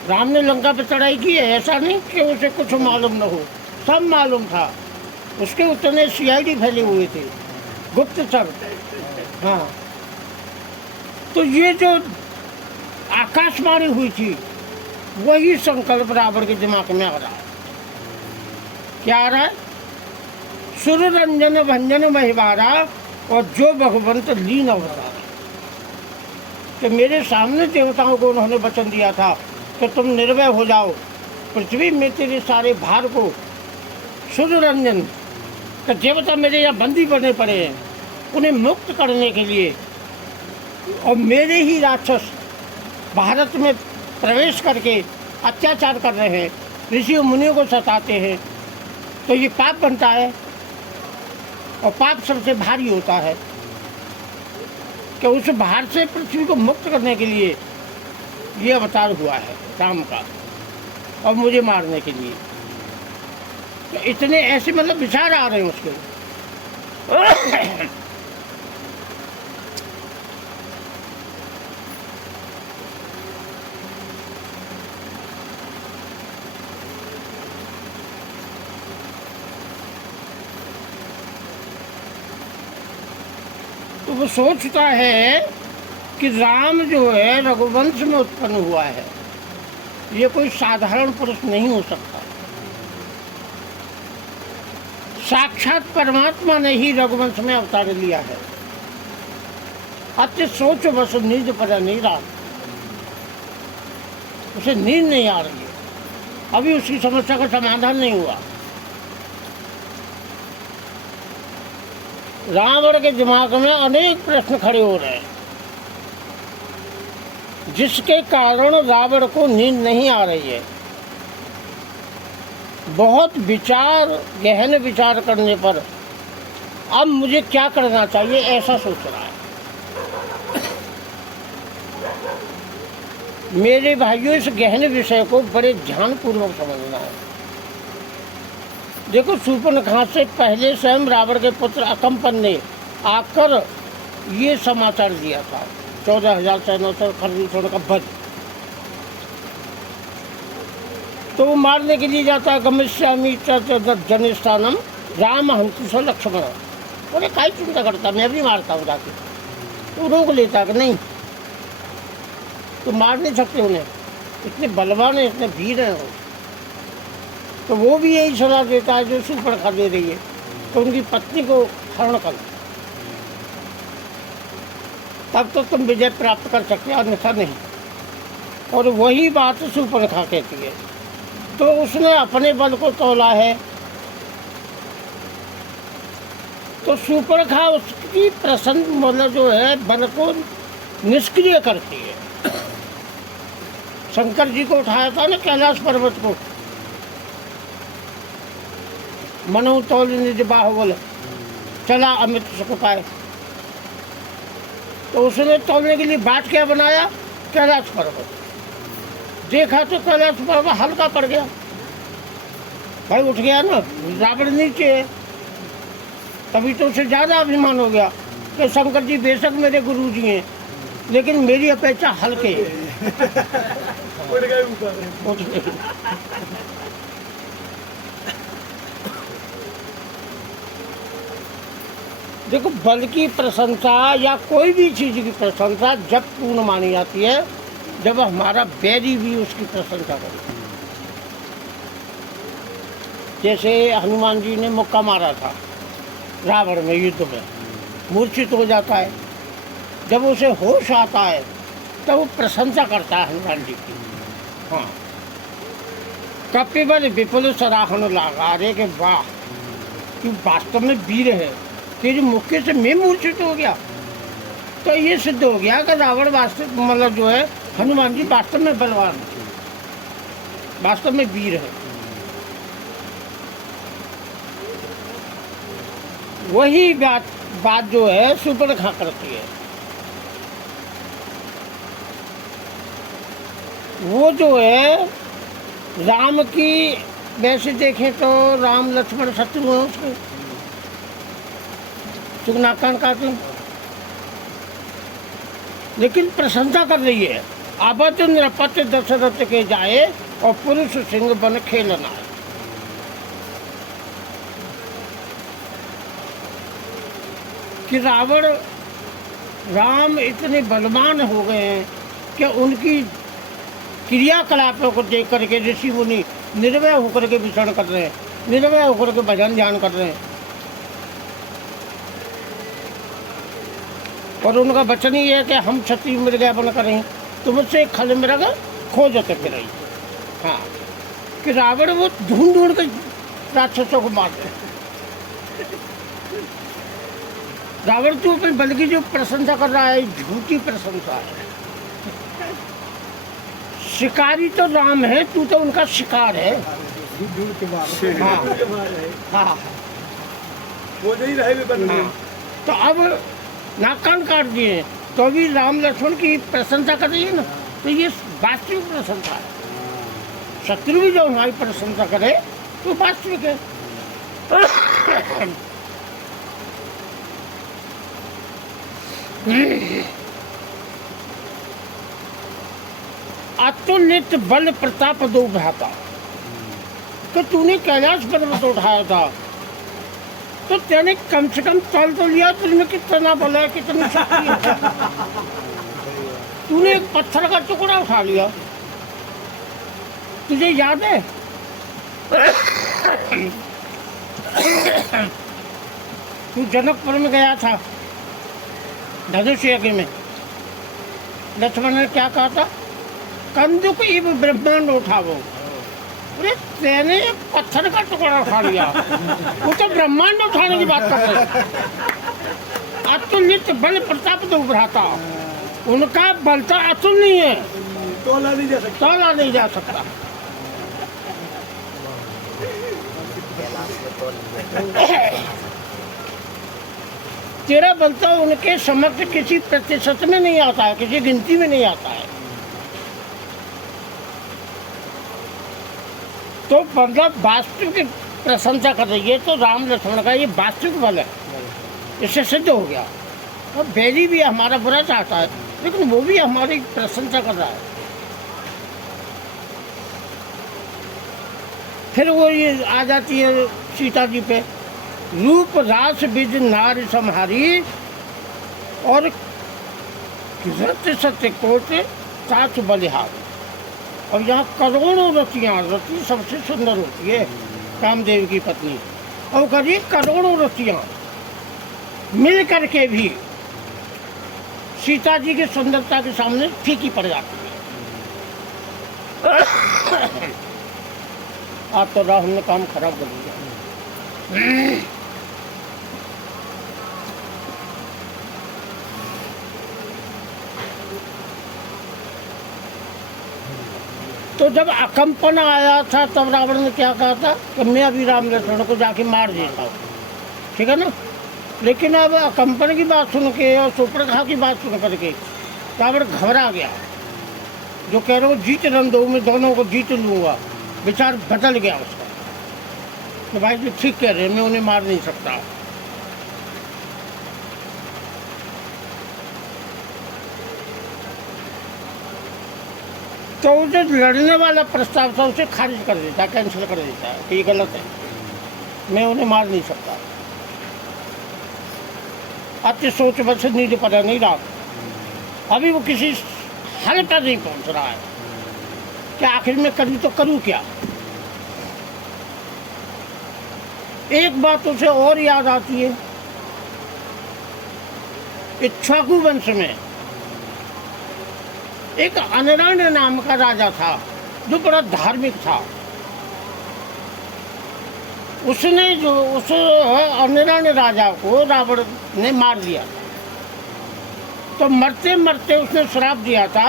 राम ने लंका पर चढ़ाई की है, ऐसा नहीं कि उसे कुछ मालूम न हो, सब मालूम था। उसके उतने CID फैले हुए थे, गुप्तचर। हाँ, तो ये जो आकाशवाणी हुई थी वही संकल्प रावण के दिमाग में आ रहा है। क्या आ रहा है? सुर रंजन भंजन महिवारा और जो भगवंत लीन अवतारा। कि मेरे सामने देवताओं को उन्होंने वचन दिया था कि तुम निर्भय हो जाओ, पृथ्वी में तेरे सारे भार को, सुर रंजन कि देवता मेरे यहाँ बंदी बने पड़े हैं, उन्हें मुक्त करने के लिए, और मेरे ही राक्षस भारत में प्रवेश करके अत्याचार कर रहे हैं, ऋषियों मुनियों को सताते हैं, तो ये पाप बनता है। और पाप सबसे भारी होता है कि उस भार से पृथ्वी को मुक्त करने के लिए ये अवतार हुआ है राम का, और मुझे मारने के लिए। तो इतने ऐसे मतलब विचार आ रहे हैं उसके। तो वो सोचता है कि राम जो है रघुवंश में उत्पन्न हुआ है, ये कोई साधारण पुरुष नहीं हो सकता। साक्षात परमात्मा ने ही रघुवंश में अवतार लिया है। अति सोच बस नींद पर नहीं रहा, उसे नींद नहीं आ रही है, अभी उसकी समस्या का समाधान नहीं हुआ। रावण के दिमाग में अनेक प्रश्न खड़े हो रहे हैं, जिसके कारण रावण को नींद नहीं आ रही है। बहुत गहन विचार करने पर अब मुझे क्या करना चाहिए ऐसा सोच रहा है। मेरे भाइयों, इस गहन विषय को बड़े ध्यानपूर्वक समझना है। देखो, शूर्पणखा से पहले स्वयं रावण के पुत्र अकम्पन ने आकर ये समाचार दिया था, 14,000 सैन्यों से खरीदने का वध। तो वो मारने के लिए जाता है, गमिष्यामि जनिष्ठानम राम हंसो लक्ष्मण। बोले काई चिंता करता, मैं भी मारता हूँ जाके। तो रोक लेता कि नहीं, तो मार नहीं सकते उन्हें, इतने बलवान है, इतने वीर हैं वो। तो वो भी यही सलाह देता है जो शूर्पणखा दे रही है, तो उनकी पत्नी को हरण कर, तब तो तुम विजय प्राप्त कर सकते, अन्यथा नहीं। और वही बात शूर्पणखा कहती है। तो उसने अपने बल को तोला है, तो शूर्पणखा उसकी प्रसन्न मतलब जो है बल को निष्क्रिय करती है। शंकर जी को उठाया था ना कैलाश पर्वत को, मनु तौल निज बाहुबल चला अमित सुख पाए। तो उसने तौलने के लिए बाट क्या बनाया, कैलाश पर्वत। देखा तो कैलाश पर्वत हल्का पड़ गया, भाई उठ गया ना, रावण नीचे है। तभी तो उसे ज्यादा अभिमान हो गया कि शंकर जी बेशक मेरे गुरु जी हैं, लेकिन मेरी अपेक्षा हल्के हैं। उठ गए। देखो, बल की प्रशंसा या कोई भी चीज की प्रशंसा जब पूर्ण मानी जाती है, जब हमारा बैरी भी उसकी प्रशंसा करे। जैसे हनुमान जी ने मुक्का मारा था रावण में, युद्ध में मूर्छित हो जाता है, जब उसे होश आता है तब वो प्रशंसा करता है हनुमान जी की। हाँ, कपिबल विपुल सराहन लगा रे के वाह, कि वास्तव में वीर है, तेरे मुक्के से मैं मूर्छित हो गया। तो ये सिद्ध हो गया कि रावण वास्तव मतलब जो है हनुमान जी वास्तव में बलवान है, वास्तव में वीर है। वही बात जो है शूर्पणखा करती है। वो जो है राम की, वैसे देखें तो राम लक्ष्मण शत्रु हैं उसके, सुगनाकांड काटूं, लेकिन प्रशंसा कर रही है। आबद निरपत्य दशरथ के जाए और पुरुष सिंह बन खेलना। कि राम इतने बलवान हो गए हैं कि उनकी क्रियाकलापों को देख करके ऋषि मुनि निर्भय होकर के विचरण कर रहे हैं, निर्भय होकर के भजन ध्यान कर रहे हैं। और उनका वचन ही है कि हम क्षत्रिय मृग बन करें, तुमसे खल मृग खोजते फिर। हाँ, कि रावण वो ढूंढ ढूंढ के राक्षसों को मारते हैं। रावण तो अपने बल की जो प्रशंसा कर रहा है, झूठी प्रशंसा है। शिकारी तो राम है, तू तो उनका शिकार है। हाँ, हाँ, वो नहीं रहे। हाँ, तो अब नाक कान काट दिए, तो अभी राम लक्ष्मण की प्रशंसा कर रही है ना, तो ये वास्तविक प्रशंसा है। शत्रु भी जो हमारी प्रशंसा करे तो वास्तविक है। अतुलित बल प्रताप दो भ्राता, तो तूने कैलाश पर्वत उठाया था, तो तेने कम से कम तौल तो लिया, तुझमें कितना बल है, कितनी शक्ति है। तूने एक पत्थर का टुकड़ा उठा लिया, तुझे याद है तू जनकपुर में गया था धनुष यज्ञ में, लक्ष्मण ने क्या कहा था? कंदुक इव ब्रह्मांड उठावो। अरे तेने एक पत्थर का टुकड़ा उठा लिया, वो तो ब्रह्मांड उठाने की बात कर रहे। अतुलित बल प्रताप तो उभराता, उनका बल तो अतुलनीय है, तोला नहीं जा सकता। तेरा बल तो उनके समक्ष किसी प्रतिशत में नहीं आता है, किसी गिनती में नहीं आता है। तो मतलब वास्तविक प्रशंसा कर रही है, तो राम लक्ष्मण का ये वास्तविक बल है, इससे सिद्ध हो गया। और बैरी भी हमारा बुरा चाहता है, लेकिन वो भी हमारी प्रशंसा कर रहा है। फिर वो ये आ जाती है सीता जी पे, रूप रास बिज नारी संहारी और सत्य सत्य कोट सास बलिहार। और यहाँ करोड़ों रतियाँ, रति सबसे सुंदर होती है कामदेव की पत्नी, और करीब करोड़ों रतियाँ मिल करके भी सीता जी की सुंदरता के सामने फीकी पड़ जाती है। आज तो राहुल ने काम खराब कर दिया। तो जब अकंपन आया था तब रावण ने क्या कहा था कि मैं अभी राम लक्ष्मण को जाके मार देता हूँ, ठीक है ना। लेकिन अब अकंपन की बात सुन के और सुप्रखा की बात सुन करके रावण घबरा गया, जो कह रहे हो जीत रन दो, मैं दोनों को जीत लूँगा। विचार बदल गया उसका कि भाई जो ठीक कह रहे हैं, मैं उन्हें मार नहीं सकता। तो जो लड़ने वाला प्रस्ताव था उसे खारिज कर देता, कैंसिल कर देता है कि ये गलत है, मैं उन्हें मार नहीं सकता। अच्छी सोच बस नीचे पता नहीं रहा, अभी वो किसी हल पर नहीं पहुंच रहा है कि आखिर में करूँ तो करूँ क्या। एक बात उसे और याद आती है, इक्ष्वाकु वंश में एक अनराण नाम का राजा था जो बड़ा धार्मिक था। उसने जो उस अनराण राजा को रावण ने मार दिया। तो मरते मरते उसने श्राप दिया था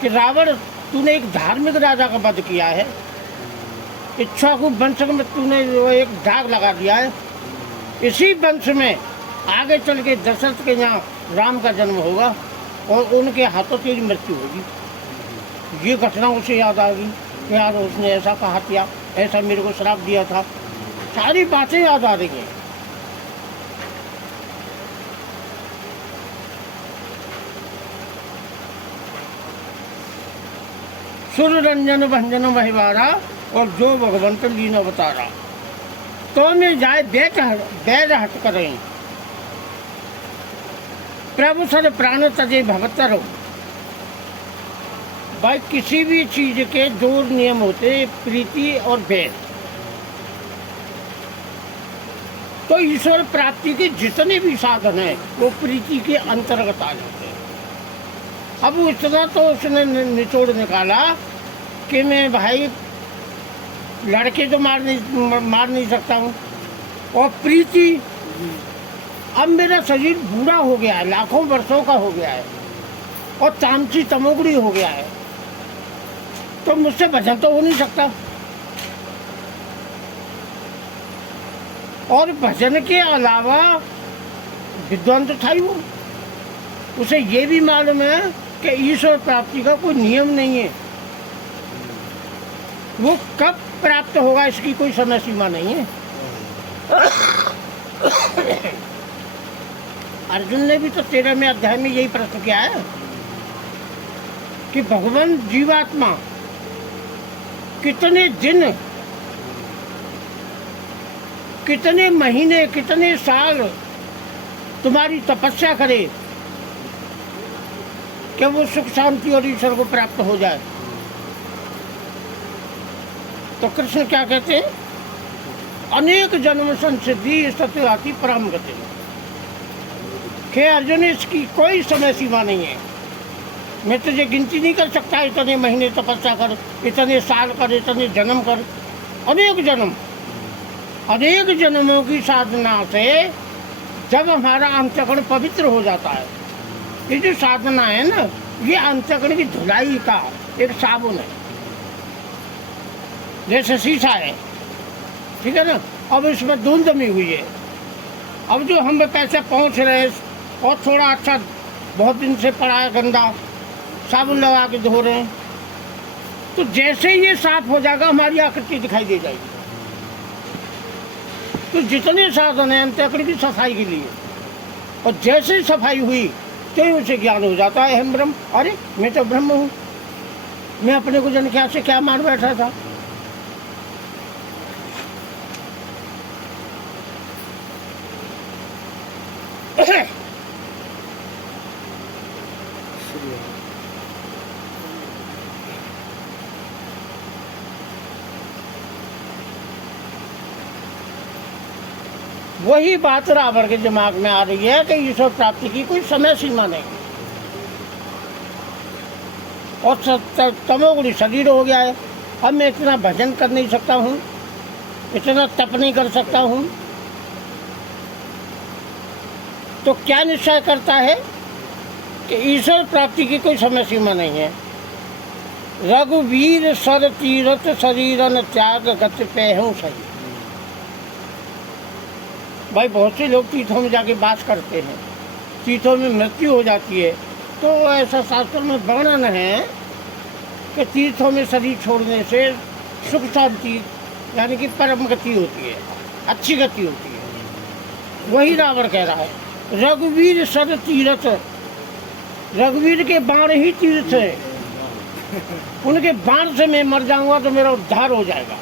कि रावण तूने एक धार्मिक राजा का वध किया है, इक्ष्वाकु वंश में तूने एक दाग लगा दिया है। इसी वंश में आगे चल के दशरथ के यहाँ राम का जन्म होगा और उनके हाथों तेरी मृत्यु होगी। ये घटना उसे याद आ गई कि यार उसने ऐसा कहा था, ऐसा मेरे को श्राप दिया था। सारी बातें याद आ रही हैं। सुर रंजन भंजन महिवारा और जो भगवंत लीन अवतारा, तो में जाए बैर हट करें प्रभु सर प्राण तजे भवतर। भाई किसी भी चीज के दो नियम होते, प्रीति और बैर। तो ईश्वर प्राप्ति के जितने भी साधन हैं वो प्रीति के अंतर्गत आ जाते हैं। अब इतना तो उसने निचोड़ निकाला कि मैं भाई लड़के तो मार नहीं सकता हूँ, और प्रीति, अब मेरा शरीर बूढ़ा हो गया है, लाखों वर्षों का हो गया है और तामसी तमोगुणी हो गया है, तो मुझसे भजन तो हो नहीं सकता। और भजन के अलावा विद्वान तो था ही वो, उसे ये भी मालूम है कि ईश्वर प्राप्ति का कोई नियम नहीं है, वो कब प्राप्त होगा इसकी कोई समय सीमा नहीं है। अर्जुन ने भी तो 13वें अध्याय में यही प्रश्न किया है कि भगवान जीवात्मा कितने दिन, कितने महीने, कितने साल तुम्हारी तपस्या करे कि वो सुख शांति और ईश्वर को प्राप्त हो जाए। तो कृष्ण क्या कहते हैं अनेक जन्म संसिद्धि सत्याति परम गति। हे अर्जुन, इसकी कोई समय सीमा नहीं है। मैं तुझे गिनती नहीं कर सकता, इतने महीने तपस्या कर, इतने साल कर, इतने जन्म कर। अनेक जन्मों की साधना से जब हमारा अंतःकरण पवित्र हो जाता है, ये जो साधना है ना, ये अंतःकरण की धुलाई का एक साबुन है, जैसे शीशा है, ठीक है ना। अब इसमें धूल जमी हुई है। अब जो हम पैसे पहुंच रहे हैं और थोड़ा अच्छा बहुत दिन से पड़ा है गंदा, साबुन लगा के धो रहे हैं, तो जैसे ही ये साफ हो जाएगा हमारी आकृति दिखाई दे जाएगी। तो जितने साधन हैं अंतःकरण की सफाई के लिए, और जैसे ही सफाई हुई तो ही उसे ज्ञान हो जाता है, हम ब्रह्म। अरे मैं तो ब्रह्म हूँ, मैं अपने को जन क्या से क्या मान बैठा था। वही बात रावण के दिमाग में आ रही है कि ईश्वर प्राप्ति की कोई समय सीमा नहीं, और तमोगुणी शरीर हो गया है। अब मैं इतना भजन कर नहीं सकता हूँ, इतना तप नहीं कर सकता हूँ, तो क्या निश्चय करता है कि ईश्वर प्राप्ति की कोई समय सीमा नहीं है। रघुवीर सर तीरथ शरीरन त्याग गति पे हूँ सही। भाई बहुत से लोग तीर्थों में जाके वास करते हैं, तीर्थों में मृत्यु हो जाती है, तो ऐसा शास्त्रों में वर्णन है कि तीर्थों में शरीर छोड़ने से सुख शांति यानी कि परम गति होती है, अच्छी गति होती है। वही रावण कह रहा है, रघुवीर सर तीरथ, रघुवीर के बाण ही तीर्थ है, उनके बाण से मैं मर जाऊंगा तो मेरा उद्धार हो जाएगा।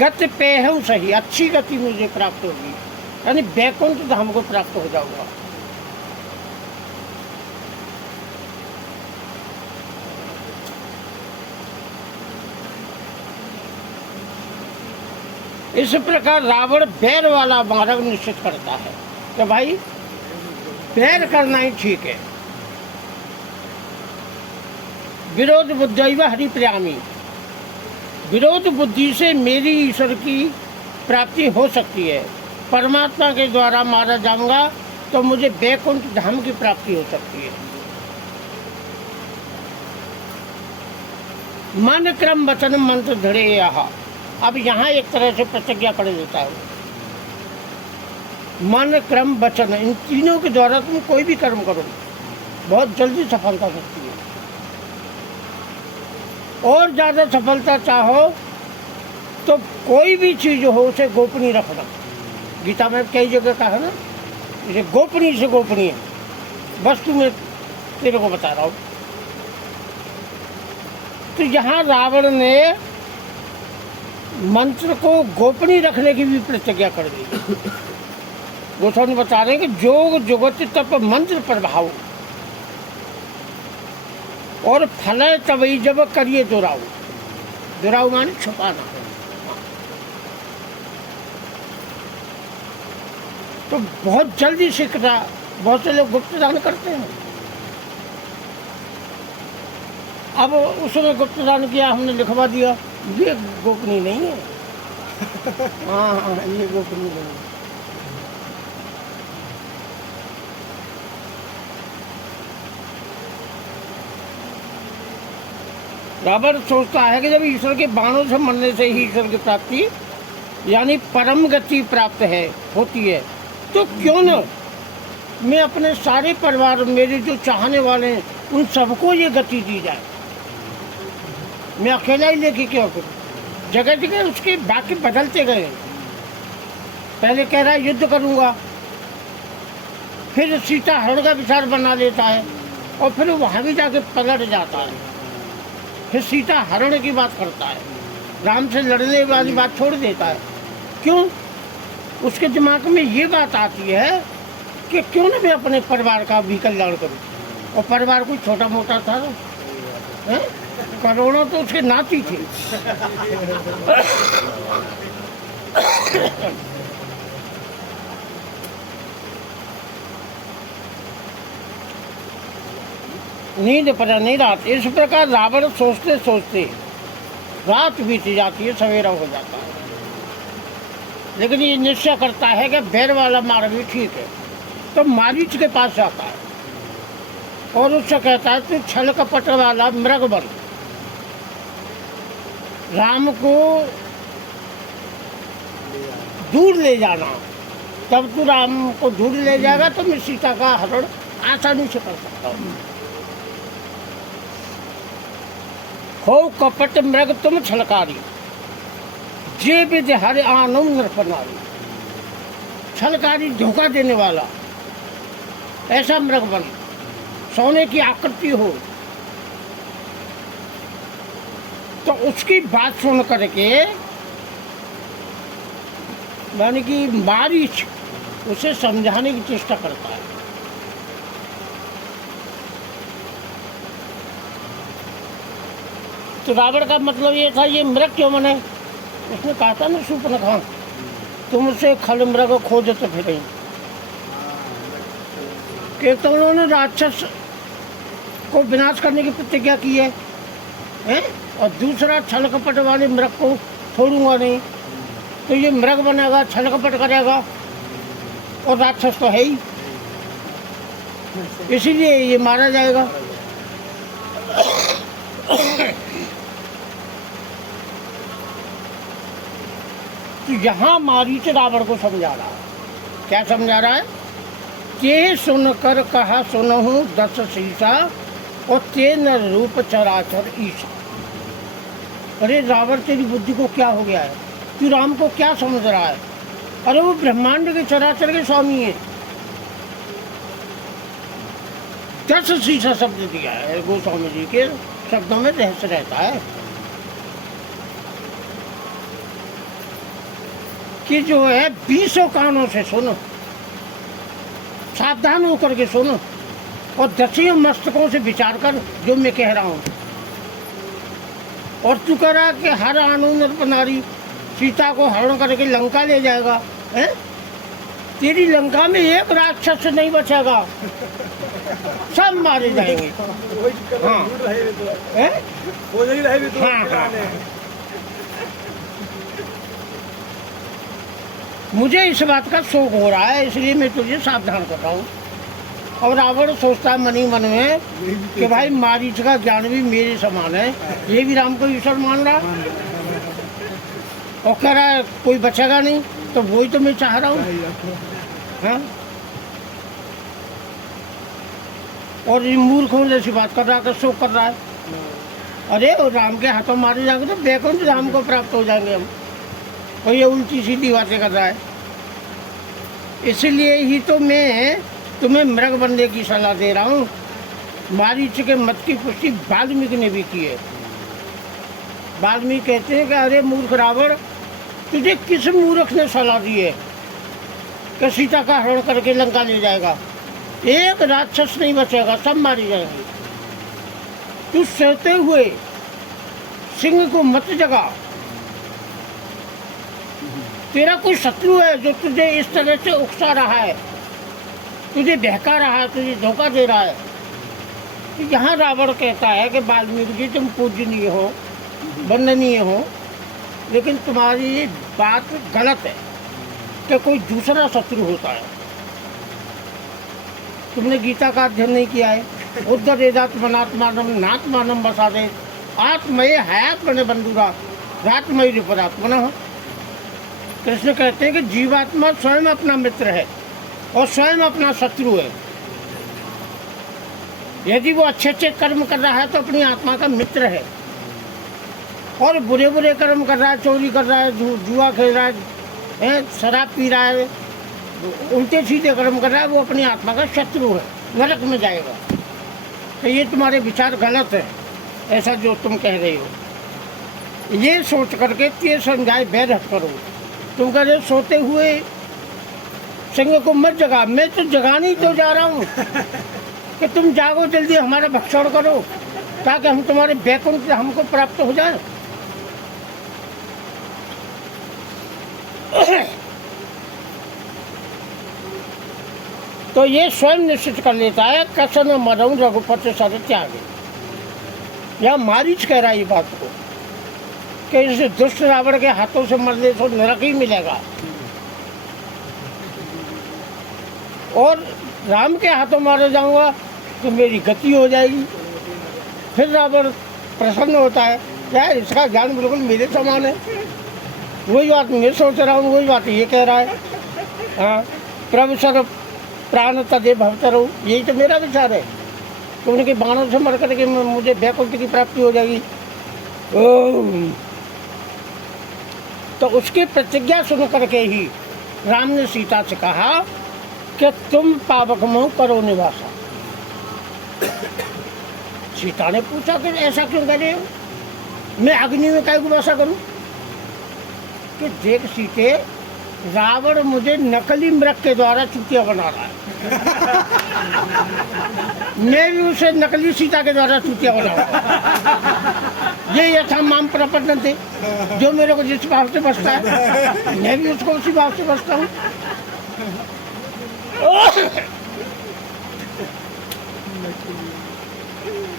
गति पे हूँ सही, अच्छी गति मुझे प्राप्त होगी, यानी वैकुंठ धाम को प्राप्त हो जाऊंगा। इस प्रकार रावण बैर वाला मार्ग निश्चित करता है कि भाई बैर करना ही ठीक है। विरोध बुद्धैव हरिप्रियामी, विरोध बुद्धि से मेरी ईश्वर की प्राप्ति हो सकती है। परमात्मा के द्वारा मारा जाऊंगा तो मुझे वैकुंठ धाम की प्राप्ति हो सकती है। मन क्रम वचन मंत्र धड़े यहाँ। अब यहाँ एक तरह से प्रतिज्ञा कर देता है, मन क्रम वचन, इन तीनों के द्वारा तुम कोई भी कर्म करो बहुत जल्दी सफलता मिलती है। और ज़्यादा सफलता चाहो तो कोई भी चीज़ हो उसे गोपनीय रखना। गीता में कई जगह कहा है ना, इसे गोपनीय से गोपनीय वस्तु में तेरे को बता रहा हूँ। तो यहाँ रावण ने मंत्र को गोपनीय रखने की भी प्रतिज्ञा कर दी। गोस्वामी बता रहे हैं कि जोग जुगत तप मंत्र प्रभाव और फल तवई जब करिए दुराऊ। दुराऊ माने छुपाना। तो बहुत जल्दी सीखता, बहुत से लोग गुप्त दान करते हैं। अब उसने गुप्त दान किया, हमने लिखवा दिया, ये गोपनीय नहीं है। हाँ, ये गोपनीय नहीं है। रावण सोचता है कि जब ईश्वर के बाणों से मरने से ही ईश्वर की प्राप्ति यानी परम गति प्राप्त है होती है, तो क्यों न मैं अपने सारे परिवार, मेरे जो चाहने वाले हैं, उन सबको ये गति दी जाए। मैं अकेला ही लेके क्यों करूँ? जगह जगह उसके वाक्य बदलते गए। पहले कह रहा है युद्ध करूँगा, फिर सीता हरण का विचार बना लेता है, और फिर वहाँ भी जाके पलट जाता है। फिर सीता हरण की बात करता है, राम से लड़ने वाली बात छोड़ देता है। क्यों? उसके दिमाग में ये बात आती है कि क्यों ना मैं अपने परिवार का भी कल्याण करूं। और परिवार कोई छोटा मोटा था, करोड़ों तो उसके नाती थे। नींद पर नहीं रात। इस प्रकार रावण सोचते सोचते रात बीत जाती है, सवेरा हो जाता है। लेकिन ये निश्चय करता है कि बैर वाला मार्ग भी ठीक है, तो मारीच के पास जाता है और उससे कहता है तू छल कपट वाला मृग बन, राम को दूर ले जाना, तब तू राम को दूर ले जाएगा तो मैं सीता का हरण आसानी से कर सकता हूँ। हो कपट मृग तुम छलकारी, जे विद हर आनुम नृपनारी। छलकारी धोखा देने वाला ऐसा मृग बन, सोने की आकृति हो। तो उसकी बात सुन करके यानी कि मारीच उसे समझाने की चेष्टा करता है। तो रावण का मतलब ये था ये मृग क्यों बने। उसने कहा था ना शूर्पणखा तुम उसे खल मृग खोजते फिर कि तो उन्होंने राक्षस को विनाश करने की प्रतिज्ञा की है, हैं? और दूसरा छल कपट वाले मृग को छोड़ूंगा नहीं, तो ये मृग बनेगा, छल कपट करेगा और राक्षस तो है ही, इसीलिए ये मारा जाएगा। तो यहाँ मारीच रावण को समझा रहा है। क्या समझा रहा है? ते सुनकर कहा सुनहु दस शीशा और ते न रूप चराचर ईशा। अरे रावण तेरी बुद्धि को क्या हो गया है, तू राम को क्या समझ रहा है? अरे वो ब्रह्मांड के चराचर के स्वामी है। 10 शीशा शब्द दिया है गोस्वामी जी के शब्दों में रहस्य रहता है कि जो है 20 कानों से सुनो, सावधान होकर के सुनो और 10 मस्तकों से विचार कर जो मैं कह रहा हूँ। और तू कह रहा कि हर आनून नारी सीता को हरण करके लंका ले जाएगा, हैं? तेरी लंका में एक राक्षस से नहीं बचेगा, सब मारे जाएंगे। हाँ हाँ हाँ। मुझे इस बात का शौक हो रहा है, इसलिए मैं तुझे सावधान कर रहा हूँ। और रावण सोचता है मनी मन में कि भाई मारीच का ज्ञान भी मेरे समान है, ये भी राम को ईश्वर मान रहा और कह रहा है कोई बचेगा नहीं, तो वही तो मैं चाह रहा हूँ। हाँ? और ये मूर्ख होने से बात कर रहा है, शोक कर रहा है। अरे और राम के हाथों मारे जाएंगे तो बैकुंठ राम को प्राप्त हो जाएंगे हम। और ये उल्टी सीधी बातें कर रहा है। इसलिए ही तो मैं तुम्हें मृग बनने की सलाह दे रहा हूँ। मारीच के मत की पुष्टि वाल्मीकि ने भी की है। वाल्मीकि कहते हैं कि अरे मूर्ख रावण, तुझे किस मूर्ख ने सलाह दी है कि सीता का हरण करके लंका ले जाएगा? एक राक्षस नहीं बचेगा, सब मारे जाएंगे। तू सोते हुए सिंह को मत जगा। तेरा कोई शत्रु है जो तुझे इस तरह से उकसा रहा है, तुझे बहका रहा है, तुझे धोखा दे रहा है। तो यहाँ रावण कहता है कि वाल्मीकि जी तुम पूजनीय हो, वंदनीय हो, लेकिन तुम्हारी बात गलत है कि कोई दूसरा शत्रु होता है। तुमने गीता का अध्ययन नहीं किया है। उद्धरेदात्मनात्मानम नात्मानम बसादे आत्मय हयात्मने बंधुरा रात्मय रिपरात्मनः। कृष्ण कहते हैं कि जीवात्मा स्वयं अपना मित्र है और स्वयं अपना शत्रु है। यदि वो अच्छे अच्छे कर्म कर रहा है तो अपनी आत्मा का मित्र है, और बुरे बुरे कर्म कर रहा है, चोरी कर रहा है, जुआ खेल रहा है, शराब पी रहा है, उल्टे सीधे कर्म कर रहा है, वो अपनी आत्मा का शत्रु है, नरक में जाएगा। तो ये तुम्हारे विचार गलत है, ऐसा जो तुम कह रहे हो। ये सोच करके ते समझाए बैर हट करो। तुम कह रहे सोते हुए सिंह को मत जगा, मैं तो जगाने ही तो जा रहा हूँ कि तुम जागो, जल्दी हमारा भक्षण करो, ताकि हम तुम्हारे वैकुंठ हमको प्राप्त हो जाए। तो ये स्वयं निश्चित कर लेता है कसन मरऊ रघुपति सर त्यागे। यह मारीच कह रहा है ये बात को कि इस दुष्ट रावण के हाथों से मरने तो नरक ही मिलेगा, और राम के हाथों मारा जाऊंगा तो मेरी गति हो जाएगी। फिर रावण प्रसन्न होता है, यार इसका ज्ञान बिल्कुल मेरे समान है, वही बात मैं सोच रहा हूँ, वही बात ये कह रहा है। हाँ, प्रभु सर प्राण तदे भवतरो, यही तो मेरा विचार है कि उनके बाणों से मर करके मुझे वैकुंठ की प्राप्ति हो जाएगी। तो उसकी प्रतिज्ञा सुन करके ही राम ने सीता से कहा कि तुम पावक मोह करो निवासा। सीता ने पूछा कि ऐसा क्यों कह रहे हो, मैं अग्नि में काय को वासा करूं? कि देख सीते, रावण मुझे नकली मृग के द्वारा चुतिया बना रहा है, मैं भी उसे नकली सीता के द्वारा चुतिया बनाऊंगा। ये यथा माम प्रपन्न थे, जो मेरे को जिस भाव से बसता है मैं भी उसको उसी भाव से बसता हूँ।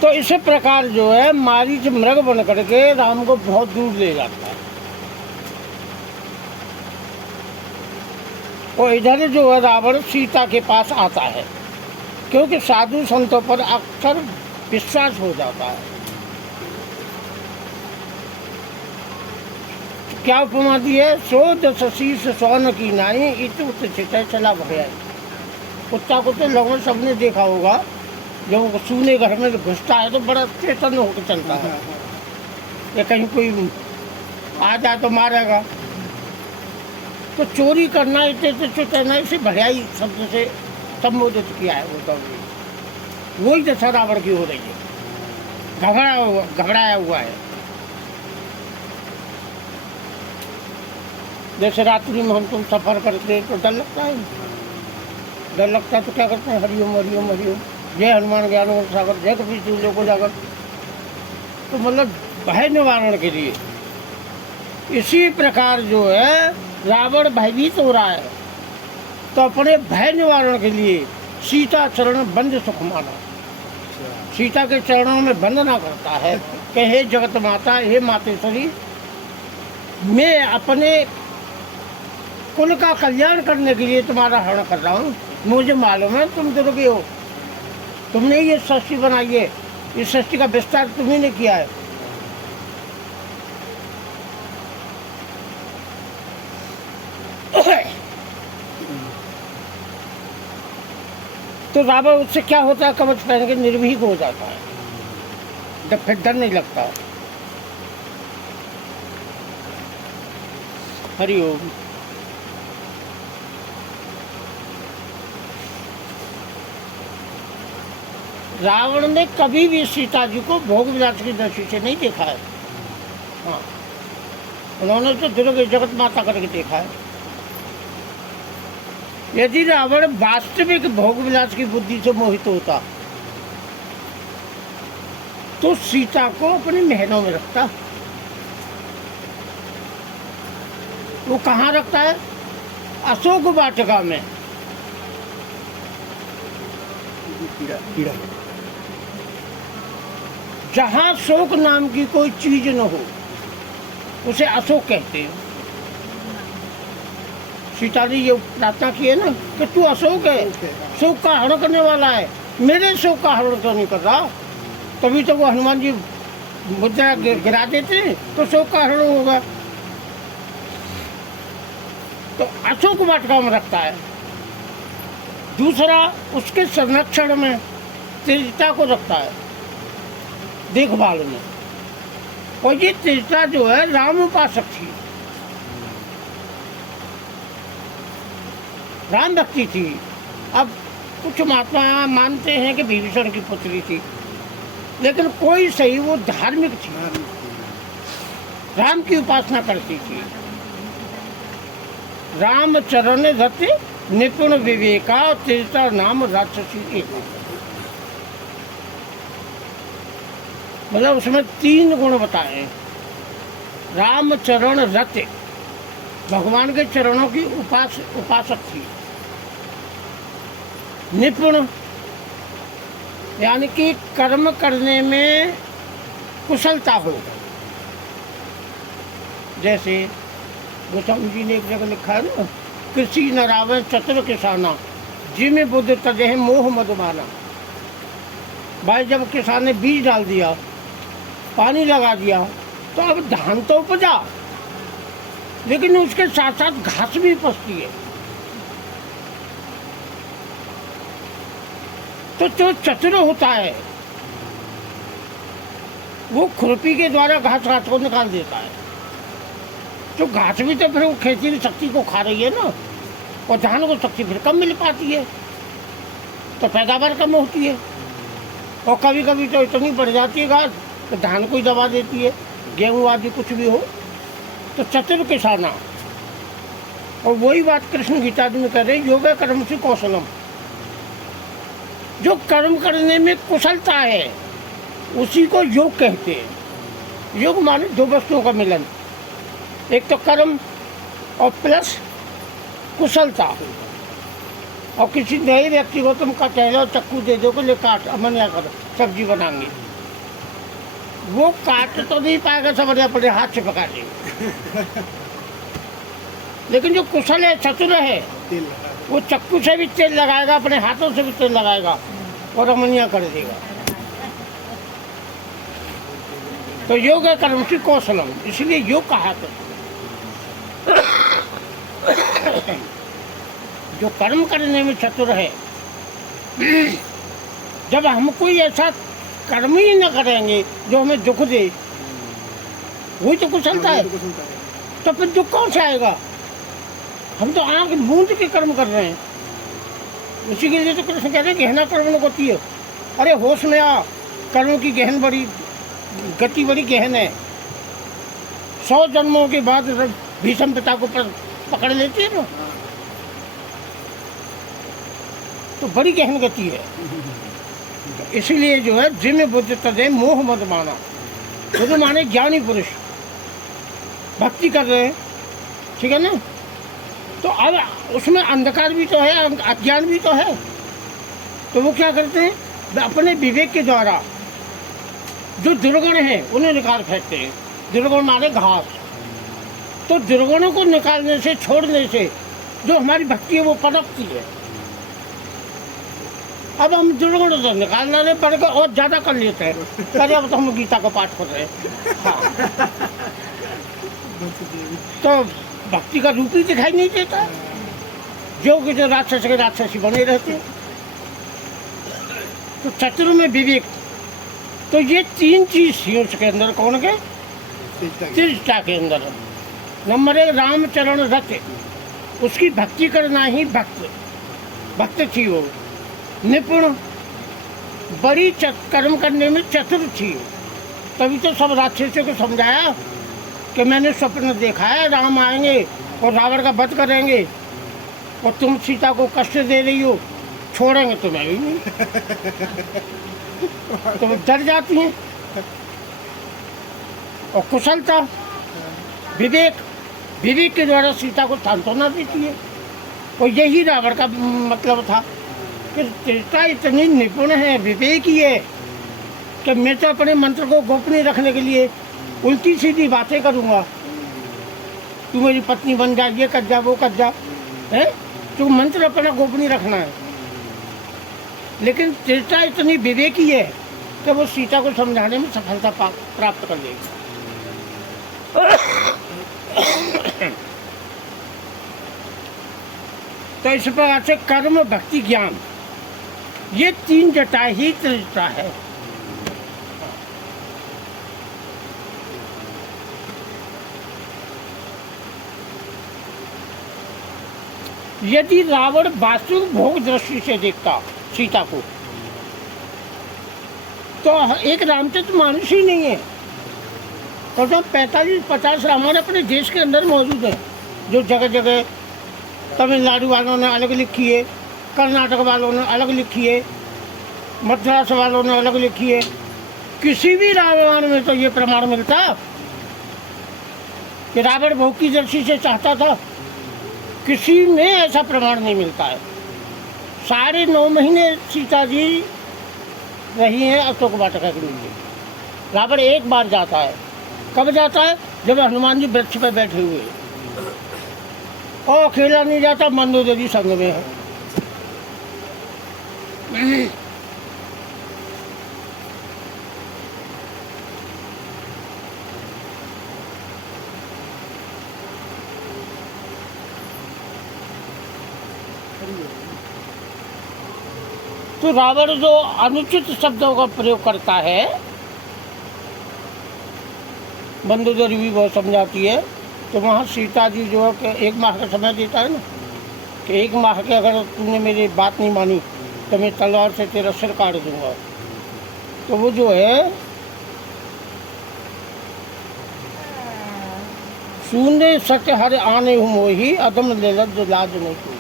तो इसी प्रकार जो है मारीच मृग बन करके राम को बहुत दूर ले जाता है। और इधर जो है रावण सीता के पास आता है, क्योंकि साधु संतों पर अक्सर विश्वास हो जाता है। क्या उपमा दी है? सो दशीष सोन की नाई इतु चला भया। कुत्ता को तो लोगों सबने देखा होगा, जब सूने घर में घुसता है तो बड़ा चेतन होकर चलता है, या कहीं कोई आ जाए तो मारेगा। तो चोरी करना इतने से भड़ाई शब्द से संबोधित किया है। वो तो वही दशा रावण की हो रही है, घबराया हुआ है। जैसे रात्रि में हम तुम सफर करते हैं तो डर लगता है, डर लगता है तो क्या करते हैं, हरिओम हरिओम हरिओम, जय हनुमान ज्ञान गुण सागर, जय कपी तुल्य को जागर। तो मतलब भय निवारण के लिए इसी प्रकार जो है रावण भयभीत हो रहा है, तो अपने भय निवारण के लिए सीता चरण बंद सुख माना, सीता के चरणों में वंदना करता है कि हे जगत माता, हे मातेश्वरी, मैं अपने कुल का कल्याण करने के लिए तुम्हारा हरण कर रहा हूँ। मुझे मालूम है तुम दुर्गे हो, तुमने ये सृष्टि बनाई है, इस सृष्टि का विस्तार तुम्ही ने किया है। तो रावण उससे क्या होता है, कवच पहन के निर्भीक हो जाता है, जब फिर डर नहीं लगता। हरिओम। रावण ने कभी भी सीता जी को भोग विलास की दृष्टि से नहीं देखा है। हाँ, उन्होंने तो दुर्गे जगत माता करके देखा है। यदि रावण वास्तविक भोग विलास की बुद्धि से मोहित होता तो सीता को अपने महलों में रखता। वो कहाँ रखता है? अशोक वाटिका में। जहाँ शोक नाम की कोई चीज न हो उसे अशोक कहते हैं। सीता जी ये प्रार्थना की है ना कि तू अशोक है, शोक का हरण करने वाला है, मेरे शोक का हरण तो नहीं कर रहा। तभी तो वो हनुमान जी मुद्रा गिरा देते तो शोक का हरण होगा। तो अशोक वाटिका में रखता है। दूसरा, उसके संरक्षण में त्रिजटा को रखता है, देखभाल में। और ये त्रिजटा जो है राम उपासक थी, राम भक्ति थी। अब कुछ महात्मा मानते हैं कि विभीषण की पुत्री थी, लेकिन कोई सही वो धार्मिक थी, राम की उपासना करती थी। रामचरण रति निपुण विवेका, त्रिजटा नाम राक्षसी एक। मतलब उसमें 3 गुण बताए। राम चरण रत, भगवान के चरणों की उपासक थी। निपुण, यानी कि कर्म करने में कुशलता हो। जैसे गोस्वामी जी ने एक जगह लिखा है ना, कृषि नरावे चतुर किसाना, जिम बुद्ध तजह मोह मधुमाना। भाई जब किसान ने बीज डाल दिया, पानी लगा दिया, तो अब धान तो उपजा, लेकिन उसके साथ साथ घास भी पसती है। तो जो चतुर होता है वो खुरपी के द्वारा घास को निकाल देता है। तो घास भी तो फिर वो खेती की शक्ति को खा रही है ना, और धान को शक्ति फिर कम मिल पाती है, तो पैदावार कम होती है। और कभी कभी तो इतनी बढ़ जाती है घास तो धान को ही दबा देती है, गेहूँ आदि कुछ भी हो। तो चतुर किसाना, और वही बात कृष्ण गीता में कह रहे हैं, योग कर्म से कौशलम। जो कर्म करने में कुशलता है उसी को योग कहते हैं। योग माने 2 वस्तुओं का मिलन, एक तो कर्म और प्लस कुशलता। और किसी नए व्यक्ति को तुम का कह लो चक्कू दे दो, ले काट अमनिया करो, सब्जी बनाएंगे, वो काट तो नहीं पाएगा, सब अपने हाथ से पका देंगे। लेकिन जो कुशल है, चतुर है, वो चक्कू से भी तेल लगाएगा, अपने हाथों से भी तेल लगाएगा और अमनिया कर देगा। तो योग है कर्म से कौशलम, इसलिए योग कहा था। जो कर्म करने में चतुर है, जब हम कोई ऐसा कर्म ही न करेंगे जो हमें दुख दे, वही तो कुशलता है। तो फिर दुख कौन से आएगा? हम तो आंख मूंद के कर्म कर रहे हैं। उसी के लिए तो कृष्ण कहते हैं गहना कर्म होती है। अरे होश में आ, कर्म की गहन बड़ी गति बड़ी गहन है। 100 जन्मों के बाद भीषम पिता को पकड़ लेती है ना, तो बड़ी गहन गति है। इसलिए जो है जिम बुद्ध तदे मोह मत माना। बुद्ध माने ज्ञानी पुरुष भक्ति कर रहे हैं, ठीक है ना। तो अब उसमें अंधकार भी तो है, अज्ञान भी तो है। तो वो क्या करते हैं, अपने विवेक के द्वारा जो दुर्गुण है उन्हें निकाल फेंकते हैं। दुर्गुण माने घास। तो दुर्गुणों को निकालने से, छोड़ने से जो हमारी भक्ति है वो पनपती है। अब हम दुर्गुण तो निकाल रहे, पढ़ कर और ज़्यादा कर लेते हैं। अरे अब तो हम गीता का पाठ कर रहे हैं। हाँ, तो भक्ति का रूप ही दिखाई नहीं देता। जो कि जो राक्षस के राक्षसी बने रहते हैं। तो चतुर में विवेक, तो ये 3 चीज थी उसके अंदर। कौन के? तीर्थता के अंदर। नंबर 1 रामचरण रत, उसकी भक्ति करना ही भक्त थी वो। निपुण, बड़ी कर्म करने में चतुर थी। तभी तो सब राक्षसों को समझाया कि मैंने स्वप्न देखा है, राम आएंगे और रावण का वध करेंगे, और तुम सीता को कष्ट दे रही हो, छोड़ेंगे तुम्हें भी नहीं। तो वो डर जाती हैं। और कुशलता, विवेक के द्वारा सीता को सांत्वना देती है। और यही रावण का मतलब था कि सीता इतनी निपुण है, विवेकी है, कि मैं तो अपने मंत्र को गोपनीय रखने के लिए उल्टी सीधी बातें करूँगा। तू मेरी पत्नी बन जा, ये कर जा, वो कर जा, है तो मंत्र अपना गोपनीय रखना है। लेकिन सीता इतनी विवेकी है कि वो सीता को समझाने में सफलता प्राप्त कर लेगी। तो इस प्रकार से कर्म, भक्ति, ज्ञान, ये 3 जटा ही त्रिजटा है। यदि रावण वास्तविक भोग दृष्टि से देखता सीता को, तो एक रामचंद्र मानुष ही नहीं है। और तो 45-50 रावण अपने देश के अंदर मौजूद हैं, जो जगह जगह तमिलनाडु वालों ने अलग लिखी है, कर्नाटक वालों ने अलग लिखी है, मद्रास वालों ने अलग लिखी है, किसी भी रामायण में तो ये प्रमाण मिलता कि रावण बहू की दृष्टि से चाहता था? किसी में ऐसा प्रमाण नहीं मिलता है। 9.5 महीने सीता जी रही हैं अशोक वाटिका के नीचे। रावण एक बार जाता है। कब जाता है? जब हनुमान जी वृक्ष पर बैठे हुए हैं। और अकेला नहीं जाता, मंदोदरी संग में है। तो रावण जो अनुचित शब्दों का प्रयोग करता है, मंदोदरी भी बहुत समझाती है। तो वहाँ सीता जी जो है कि 1 माह का समय देता है ना, कि 1 माह के अगर तूने मेरी बात नहीं मानी तो मैं तलवार से तेरा सिर काट दूंगा। तो वो जो है शून्य सत्य हर आने हूँ मोही अदम लेलज लाज नहीं कोई।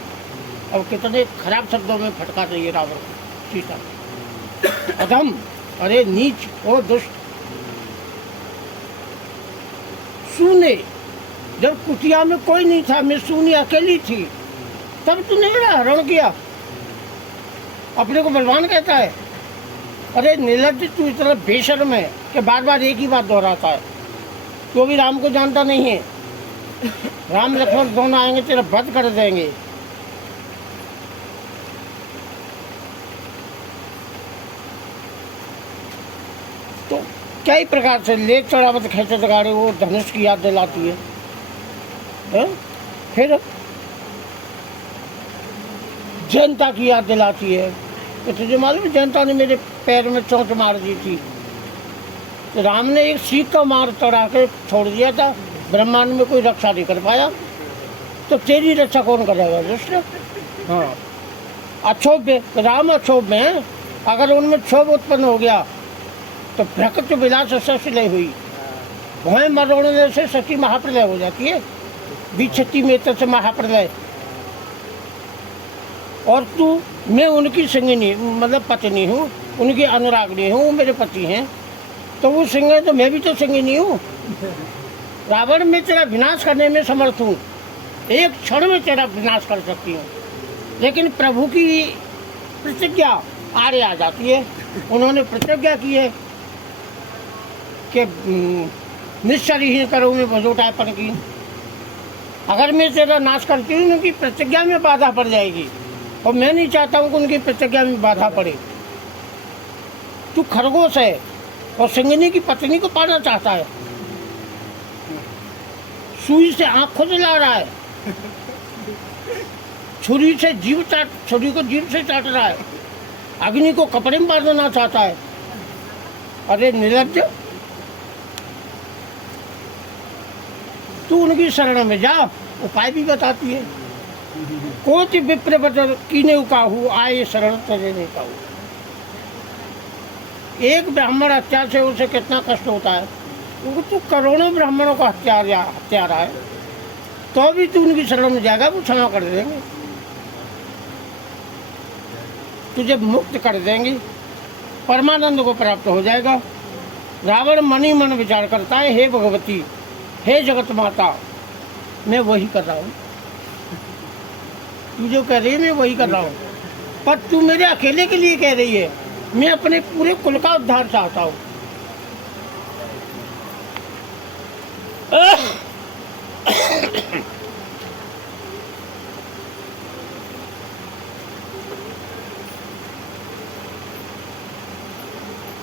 अब कितने खराब शब्दों में फटका रही है रावण सीता। अधम, अरे नीच, ओ दुष्ट। शून्य, जब कुटिया में कोई नहीं था, मैं शून्य अकेली थी, तब तूने मेरा हरण किया। अपने को बलवान कहता है? अरे निर्लज्ज, तू इतना बेशर्म है कि बार बार एक ही बात दोहराता है। तो भी राम को जानता नहीं है। राम लक्ष्मण दोनों आएंगे, तेरा वध कर देंगे। तो कई प्रकार से ले चढ़ावत खेचत गाड़ी वो धनुष की याद दिलाती है। फिर जनता की याद दिलाती है। तो तुझे मालूम है जनता ने मेरे पैर में चोट मार दी थी, तो राम ने एक सीख का मार चढ़ा के छोड़ दिया था। ब्रह्मांड में कोई रक्षा नहीं कर पाया, तो तेरी रक्षा कौन करेगा दुष्ट? हाँ, अक्षोभ्य, राम अक्षोभ में अगर उनमें क्षोभ उत्पन्न हो गया तो प्रकृति विलास ससलय हुई, भय मरोड़ने से सती महाप्रलय हो जाती है। विच्छति में से महाप्रलय। और तू, मैं उनकी संगिनी मतलब पत्नी हूँ, उनकी अनुरागनी हूँ, मेरे पति हैं, तो वो सिंह है तो मैं भी तो संगिनी हूँ। रावण, में तेरा विनाश करने में समर्थ हूँ, एक क्षण में तेरा विनाश कर सकती हूँ। लेकिन प्रभु की प्रतिज्ञा आड़े आ जाती है। उन्होंने प्रतिज्ञा की है कि निश्चरहीन करो में भजोटापन की। अगर मैं तेरा नाश करती हूँ, उनकी प्रतिज्ञा में बाधा पड़ जाएगी, और मैं नहीं चाहता हूँ कि उनकी प्रतिज्ञा में बाधा पड़े। तू खरगोश है और सिंगनी की पत्नी को पाना चाहता है। सुई से आँख खुद ला रहा है, छुरी से छुरी को जीभ से चाट रहा है, अग्नि को कपड़े में बांध देना चाहता है। अरे निर्लज्ज, तू उनकी शरण में जा, उपाय भी बताती है। कोटि विप्र बदर कीने उकाहू, आए शरण तजे नहीं काहू। एक ब्राह्मण हत्या से उसे कितना कष्ट होता है, क्योंकि तू करोड़ों ब्राह्मणों का हत्यारा है, तो भी तू उनकी शरण में जाएगा, वो क्षमा कर देंगे, तुझे मुक्त कर देंगे, परमानंद को प्राप्त हो जाएगा। रावण मनी मन विचार करता है, हे भगवती, हे जगत माता, मैं वही कर रहा हूँ। तू जो कह रही है मैं वही कर रहा हूँ, पर तू मेरे अकेले के लिए कह रही है। मैं अपने पूरे कुल का उद्धार चाहता हूँ।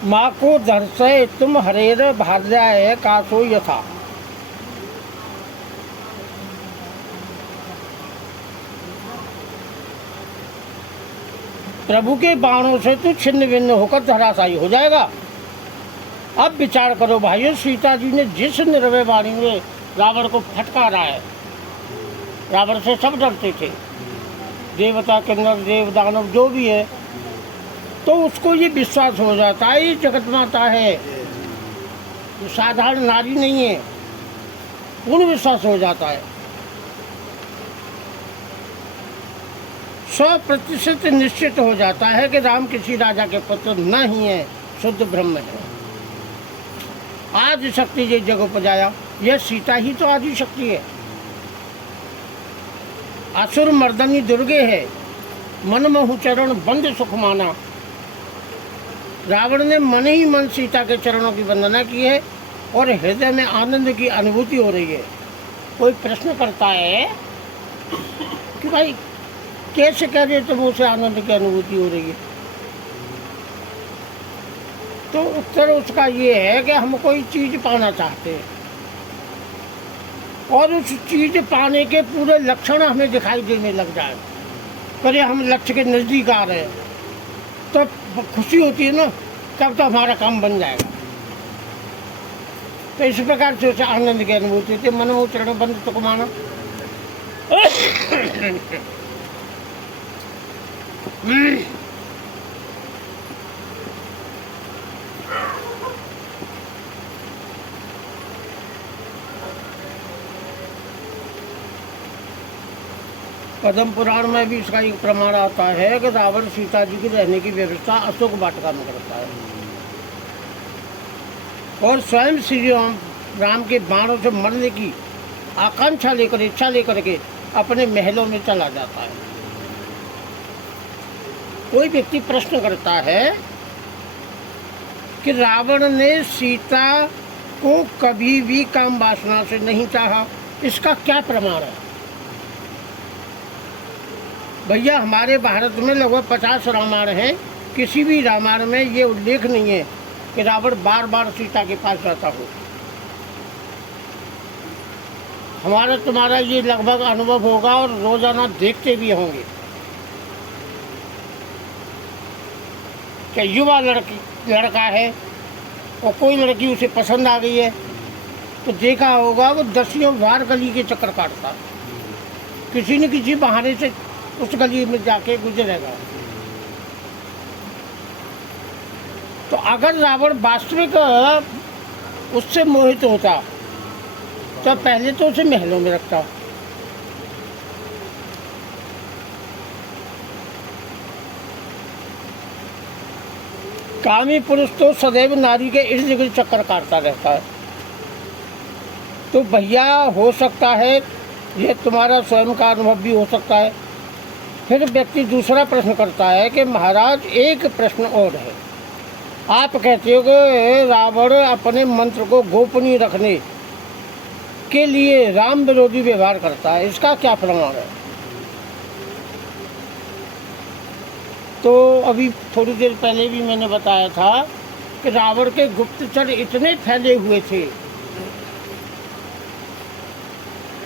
माँ को दर्शय तुम हरेर भार्याय कासो यथा। प्रभु के बाणों से तू छिन्न भिन्न होकर धराशायी हो जाएगा। अब विचार करो भाइयों, सीता जी ने जिस निर्भय वाणी में रावण को फटकारा है, रावण से सब डरते थे, देवता किन्नर देव दानव जो भी है, तो उसको ये विश्वास हो जाता है ये जगत माता है, ये साधारण नारी नहीं है, पूर्ण विश्वास हो जाता है। 100% निश्चित हो जाता है कि राम किसी राजा के पुत्र नहीं है, शुद्ध ब्रह्म है। आदि शक्ति जे जग उपजाया, यह सीता ही तो आदि शक्ति है। असुर मर्दनी दुर्गे है, मन महु चरण बंद सुख माना। रावण ने मन ही मन सीता के चरणों की वंदना की है और हृदय में आनंद की अनुभूति हो रही है। कोई प्रश्न करता है कि भाई कैसे कह रहे तुम उसे आनंद की अनुभूति हो रही है, तो उत्तर उसका ये है कि हम कोई चीज पाना चाहते हैं और उस चीज पाने के पूरे लक्षण हमें दिखाई देने लग जाए, पर हम लक्ष्य के नजदीक आ रहे हैं, तो खुशी होती है ना, कब तो हमारा काम बन जाएगा। तो इस प्रकार से उसे आनंद की अनुभूति होती है। मन चरण बंद तो माना। पद्म पुराण में भी इसका एक प्रमाण आता है कि रावण सीता जी की रहने की व्यवस्था अशोक वाटिका में करता है और स्वयं श्री राम के बाणों से मरने की आकांक्षा लेकर, इच्छा लेकर के अपने महलों में चला जाता है। कोई व्यक्ति प्रश्न करता है कि रावण ने सीता को कभी भी काम वासना से नहीं चाहा, इसका क्या प्रमाण है? भैया, हमारे भारत में लगभग 50 रामायण हैं, किसी भी रामायण में ये उल्लेख नहीं है कि रावण बार बार सीता के पास जाता हो। हमारा तुम्हारा ये लगभग अनुभव होगा और रोजाना देखते भी होंगे कि युवा लड़का है और कोई लड़की उसे पसंद आ गई है, तो देखा होगा वो 10 बार गली के चक्कर काटता, किसी न किसी बहाने से उस गली में जाके गुजरेगा। तो अगर रावण वास्तविक उससे मोहित होता तो पहले तो उसे महलों में रखता। कामी पुरुष तो सदैव नारी के इर्द गिर्द चक्कर काटता रहता है। तो भैया, हो सकता है यह तुम्हारा स्वयं का अनुभव भी हो सकता है। फिर व्यक्ति दूसरा प्रश्न करता है कि महाराज, एक प्रश्न और है। आप कहते हो कि रावण अपने मंत्र को गोपनीय रखने के लिए राम विरोधी व्यवहार करता है, इसका क्या प्रमाण है? तो अभी थोड़ी देर पहले भी मैंने बताया था कि रावण के गुप्तचर इतने फैले हुए थे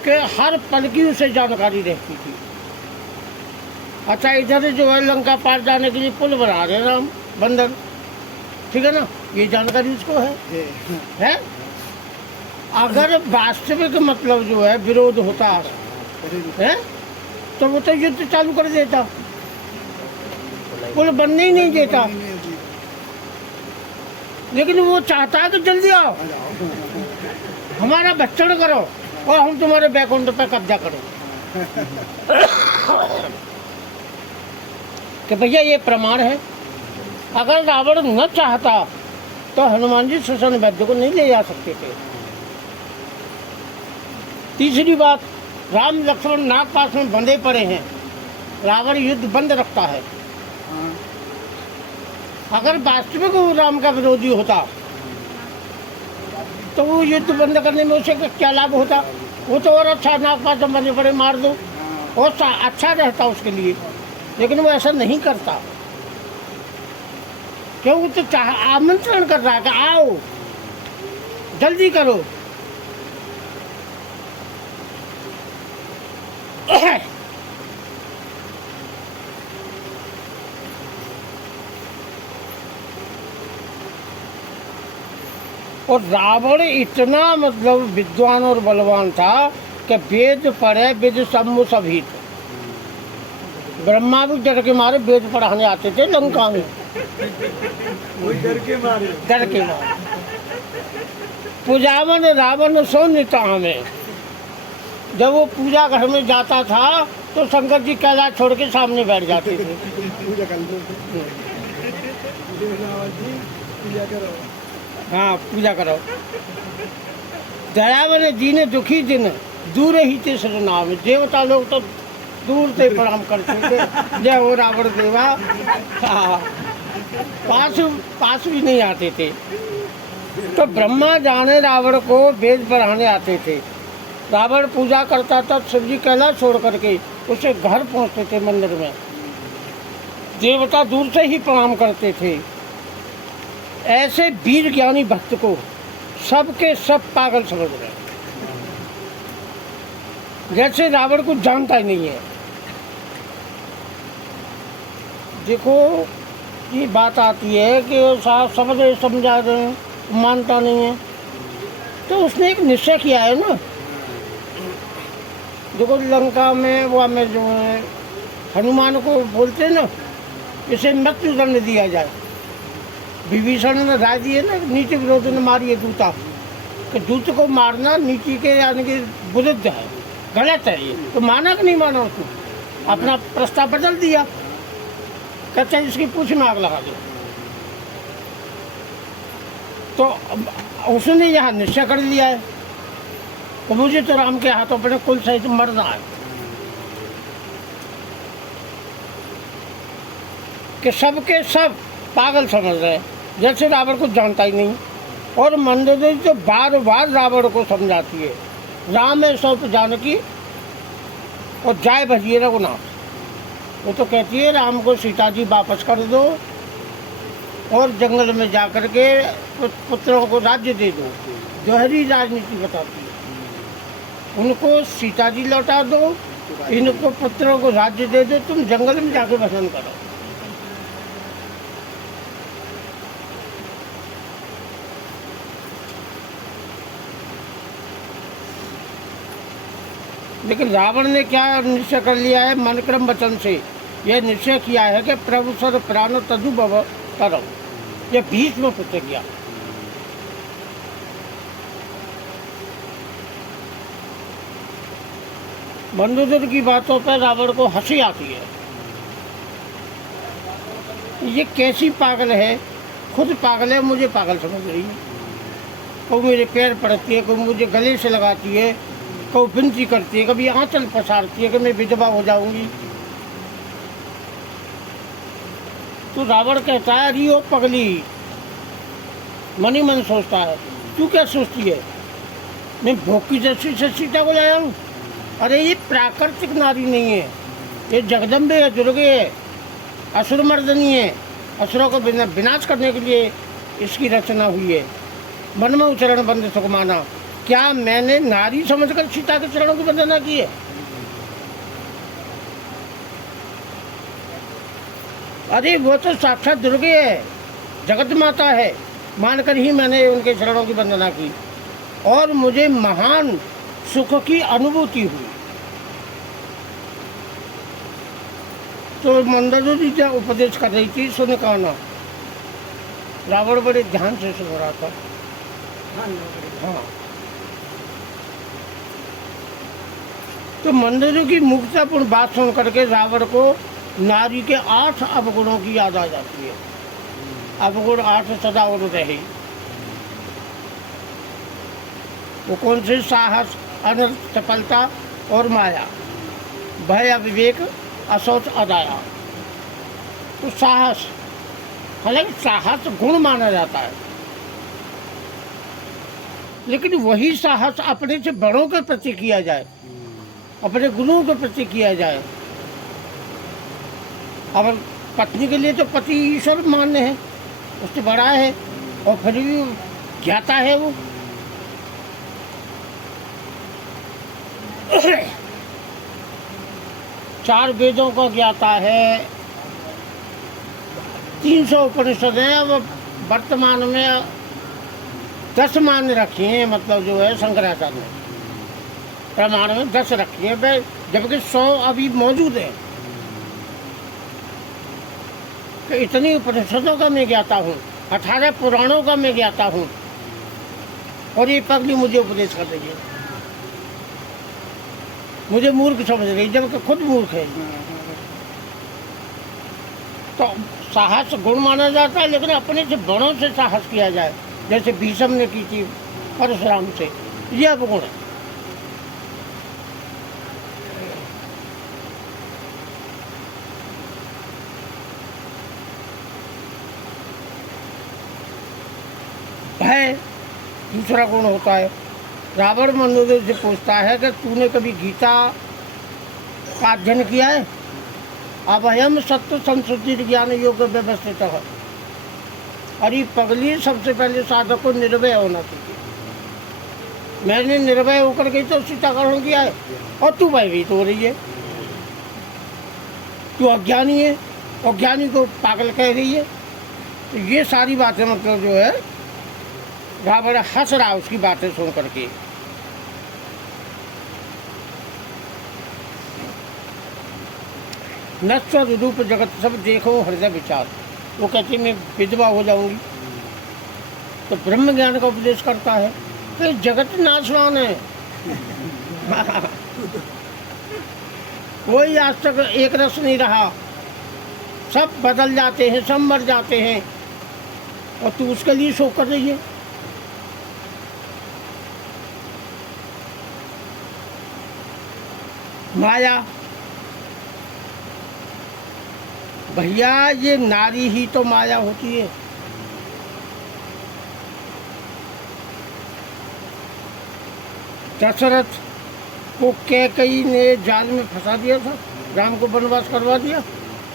कि हर पल की उसे जानकारी रहती थी। अच्छा, इधर जो है लंका पार जाने के लिए पुल बना रहे राम बंदर, ठीक है ना, ये जानकारी उसको है? अगर वास्तविक मतलब जो है विरोध होता है तो वो तो युद्ध चालू कर देता, पुल बनने ही नहीं देता। लेकिन वो चाहता है कि जल्दी आओ, हमारा भक्षण करो और हम तुम्हारे बैकुंठ पे कब्जा करो। कि भैया, ये प्रमाण है। अगर रावण न चाहता तो हनुमान जी सुषण वैद्य को नहीं ले जा सकते थे। तीसरी बात, राम लक्ष्मण नागपाश में बंधे पड़े हैं, रावण युद्ध बंद रखता है। अगर वास्तविक वो राम का विरोधी होता तो वो युद्ध बंद करने में उसे क्या लाभ होता? वो तो और अच्छा नागपाश में बंधे पड़े मार दो, और अच्छा रहता उसके लिए। लेकिन वो ऐसा नहीं करता, क्यों? वो तो आमंत्रण कर रहा है कि आओ जल्दी करो। और रावण इतना मतलब विद्वान और बलवान था कि वेद पढ़े विद सम्मु सभी। ब्रह्मा भी डर के मारे वेद पढ़ाने आते थे लंका में, डर के मारे। पूजावन रावण सो निता में, जब वो पूजा घर में जाता था तो शंकर जी कैलाश छोड़ के सामने बैठ जाते थे। हाँ पूजा करो। दयावन दीन दुखी दिन दूर ही थे नाम। देवता लोग तो दूर से प्रणाम करते थे, जय हो रावण देवा। हाँ, पास भी नहीं आते थे। तो ब्रह्मा जाने रावण को वेद पढ़ाने आते थे। रावण पूजा करता था, शिव जी कैलाश छोड़ करके उसे घर पहुंचते थे मंदिर में। देवता दूर से ही प्रणाम करते थे। ऐसे वीर ज्ञानी भक्त को सबके सब पागल समझ रहे, जैसे रावण को जानता ही नहीं है। देखो ये बात आती है कि साहब समझा रहे हैं, मानता नहीं है, तो उसने एक निश्चय किया है ना। देखो लंका में वो में जो है हनुमान को बोलते हैं ना, इसे मृत्यु दंड दिया जाए। विभीषण ने राय दी है ना, नीति विरोध ने मारी है दूता, कि दूत को मारना नीति के यानी कि विरुद्ध है, गलत है ये। तो माना कि नहीं माना उसने? अपना प्रस्ताव बदल दिया, कहते इसकी पूछ में आग लगा दो। तो उसने यहाँ निश्चय कर लिया है तो मुझे तो राम के हाथों पर कुल सहित मरना है, कि सबके सब पागल समझ रहे हैं, जैसे रावण को जानता ही नहीं। और मंदोदरी तो बार बार रावण को समझाती है, राम है सौंप जानकी और जाय भजिए रघुनाथ। वो तो कहती है राम को सीता जी वापस कर दो और जंगल में जा कर के पुत्रों को राज्य दे दो। दोहरी राजनीति बताती है, उनको सीता जी लौटा दो, इनको पुत्रों को राज्य दे दो, तुम जंगल में जाके भजन करो। लेकिन रावण ने क्या निश्चय कर लिया है? मन क्रम वचन से यह निश्चय किया है कि प्रभु सर प्राण तजु भव करो। यह भीष्म पुत्र किया। मंदोदरी की बातों पर रावण को हंसी आती है। ये कैसी पागल है, खुद पागल है, मुझे पागल समझ रही है। कोई मेरे पैर पड़ती है, कोई मुझे गले से लगाती है, कोई विनती करती है, कभी आंचल पसारती है कि मैं विधवा हो जाऊंगी। तो रावण कहता है अरे ओ पगली, मन ही मन सोचता है, तू क्या सोचती है मैं भोग की दृष्टि से सीता को लाया हूँ? अरे ये प्राकृतिक नारी नहीं है, ये जगदम्बे है, दुर्गे है, असुर मर्दनी है। असुरों को विनाश करने के लिए इसकी रचना हुई है। मन में उच्चारण बंद सुखमाना। क्या मैंने नारी समझकर सीता के चरणों की वंदना की है? अरे वो तो साक्षात दुर्गे है, जगत माता है, मानकर ही मैंने उनके चरणों की वंदना की और मुझे महान सुख की अनुभूति हुई। तो मंदोदरी जब उपदेश कर रही थी, सुन काना। रावण बड़े ध्यान से सुन रहा था। हाँ, तो मंदोदरी की मुक्तापूर्ण बात सुन करके रावण को नारी के 8 अवगुणों की याद आ जाती है। अवगुण 8 सदा और रहे। वो कौन से? साहस, अनर्थ, चपलता और माया, भय, अविवेक, असोच, अदाया। तो साहस, हालांकि साहस गुण माना जाता है, लेकिन वही साहस अपने से बड़ों के प्रति किया जाए, अपने गुरुओं के प्रति किया जाए। अब पत्नी के लिए तो पति ईश्वर मान्य है, उससे बड़ा है और फिर भी ज्ञाता है वो। चार वेदों का ज्ञाता है, 300 उपनिषद हैं। अब वर्तमान में 10 मान रखी हैं, मतलब जो है शंकराचार्य ने प्रमाण में 10 रखी है, जबकि 100 अभी मौजूद है। तो इतनी उपनिषदों का मैं ज्ञाता हूँ, 18 पुराणों का मैं ज्ञाता हूँ, और ये पगली मुझे उपदेश कर रही है, मुझे मूर्ख समझ रही, जबकि खुद मूर्ख है। तो साहस गुण माना जाता है, लेकिन अपने से बड़ों से साहस किया जाए, जैसे भीष्म ने की थी परशुराम से। यह अवगुण है। भय दूसरा गुण होता है। रावण मनोदेव से पूछता है कि तूने कभी गीता का अध्ययन किया है? अभयम सत्य संस्कृति ज्ञान योग व्यवस्थित है। अरे पगली, सबसे पहले साधक को निर्भय होना चाहिए। मैंने निर्भय होकर के तो सीताकरण किया है, और तू भयभीत हो रही है। तू अज्ञानी है, अज्ञानी को पागल कह रही है। तो ये सारी बातें मतलब जो है, रावण हंस रहा उसकी बातें सुन करके। नश्वर रूप जगत सब देखो हृदय विचार। वो कहती मैं विधवा हो जाऊंगी। तो ब्रह्म ज्ञान का उपदेश करता है तो जगत नाशवान है। कोई आज तक एक रस नहीं रहा, सब बदल जाते हैं, सब मर जाते हैं, और तू उसके लिए शोक कर रही है। माया, भैया ये नारी ही तो माया होती है। दशरथ को कैकेयी ने जाल में फंसा दिया था, राम को वनवास करवा दिया,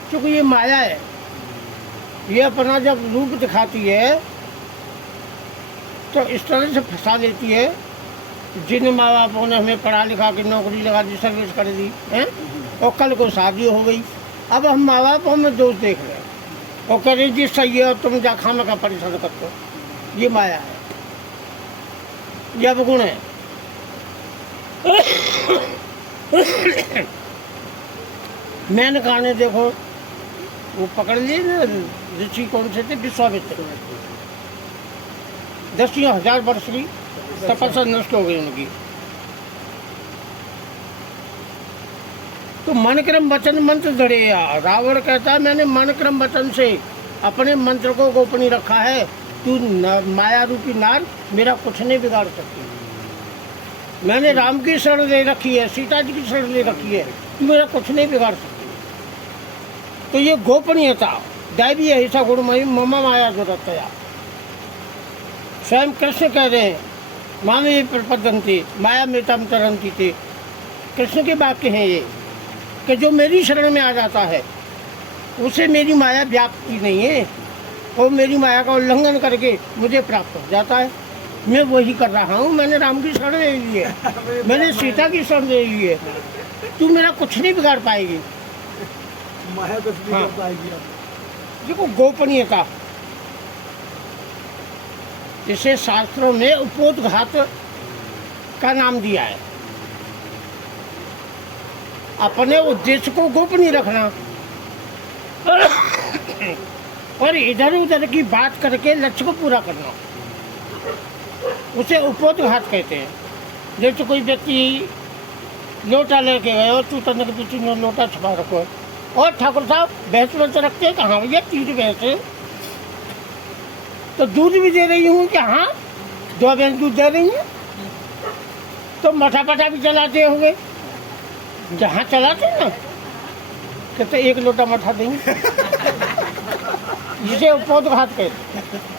क्योंकि ये माया है। ये अपना जब रूप दिखाती है तो इस तरह से फंसा लेती है। जिन माँ बापों ने हमें पढ़ा लिखा के नौकरी लगा दी, सर्विस कर दी है, और कल को शादी हो गई, अब हम माँ बापों में दोष देख रहे हैं और कह रहे जी सही है और तुम जा खाना का परेशान करते हो। ये माया है, यह अवगुण है। मैंने कहा देखो, वो पकड़ लिए ना ऋषि कौन से थे, विश्वामित्र। 10,000 वर्ष की तपस्या नष्ट हो गई उनकी। तो मन क्रम वचन मंत्र धड़ेया। रावण कहता है मैंने मन क्रम वचन से अपने मंत्र को गोपनीय रखा है। तू माया रूपी नार मेरा कुछ नहीं बिगाड़ सकती। मैंने राम की शरण ले रखी है, सीता जी की शरण ले रखी है, तू मेरा कुछ नहीं बिगाड़ सकती। तो ये गोपनीयता दैवी ऐसा गुणमयी ममा माया जो रतया। स्वयं कृष्ण कह रहे हैं मामे प्रपदंती माया मृतम तरंती थे। कृष्ण के वाक्य हैं ये कि जो मेरी शरण में आ जाता है उसे मेरी माया व्याप्ति नहीं है, और मेरी माया का उल्लंघन करके मुझे प्राप्त हो जाता है। मैं वही कर रहा हूँ। मैंने राम की शरण ले ली है, मैंने सीता की शरण ले ली है, तू मेरा कुछ नहीं बिगाड़ पाएगी, माया कुछ नहीं कर पाएगी। देखो गोपनीयता, जिसे शास्त्रों में उपोद्घात का नाम दिया है। अपने उद्देश्य को गोपनीय रखना और इधर उधर की बात करके लक्ष्य को पूरा करना, उसे उपोद्घात कहते हैं। जैसे कोई व्यक्ति लोटा लेके गए और चूतन के पीछे लोटा छुपा रखो है, और ठाकुर साहब भैंस में तो रखते हैं कहाँ भैया, 3 भैंस तो दूध भी दे रही हूँ कि हाँ 2 भैंस दूध दे रही हैं, तो मठा पटा भी चलाते होंगे। जहाँ चलाते ना कहते 1 लोटा मठा देंगे। जिसे उपोद्घात कहते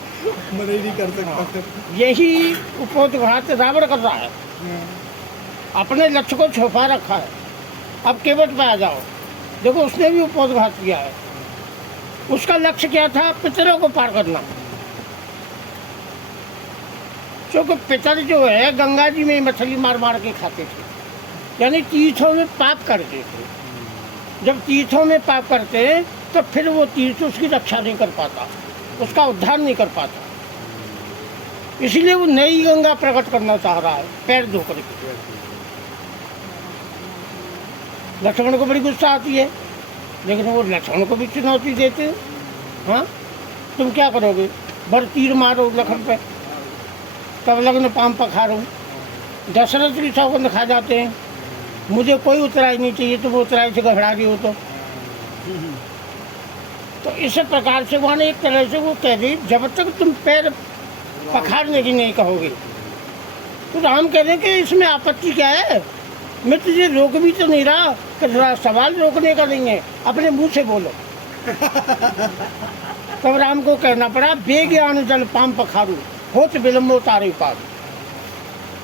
मरे नहीं कर सकता। यही उपोद्घात रावण कर रहा है, अपने लक्ष्य को छुपा रखा है। अब केवट पे आ जाओ, देखो उसने भी उपोद्घात किया है। उसका लक्ष्य क्या था? पितरों को पार करना। क्योंकि पितर जो है गंगा जी में मछली मार मार के खाते थे, यानी तीर्थों में पाप करते थे। जब तीर्थों में पाप करते तो फिर वो तीर्थ उसकी रक्षा नहीं कर पाता, उसका उद्धार नहीं कर पाता। इसलिए वो नई गंगा प्रकट करना चाह रहा है पैर धो करके। लक्ष्मण को बड़ी गुस्सा आती है, लेकिन वो लक्ष्मण को भी चुनौती देते। हाँ तुम क्या करोगे? भर तीर मारो लखन पे, तब लग्न पाम पखारो। दशरथ की सौगंध खा जाते हैं, मुझे कोई उतराई नहीं चाहिए, तुम उतराई से घबरा रही हो। तो इस प्रकार से वहाँ एक तरह से वो कह दी जब तक तुम पैर पखारने की नहीं कहोगे। तो राम कह रहे कि इसमें आपत्ति क्या है, मैं तुझे रोक भी तो नहीं रहा कि जरा सवाल रोकने का नहीं है, अपने मुंह से बोलो। तब राम को कहना पड़ा बेज्ञान जल पाम पखारू होत विलम्बो तारे पार,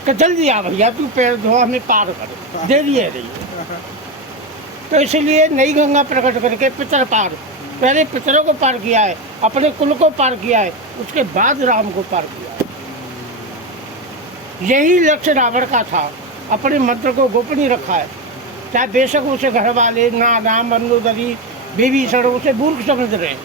कि जल्दी आ भैया तू पैर धो हमें पार कर, देरी है रही है। तो इसलिए नई गंगा प्रकट करके पितर पार, पहले पितरों को पार किया है, अपने कुल को पार किया है, उसके बाद राम को पार किया है। यही लक्ष्य रावण का था, अपने मंत्र को गोपनीय रखा है। चाहे बेशक उसे घर वाले ना राम मनोदरी विभीषण उसे मूर्ख समझ रहे हैं,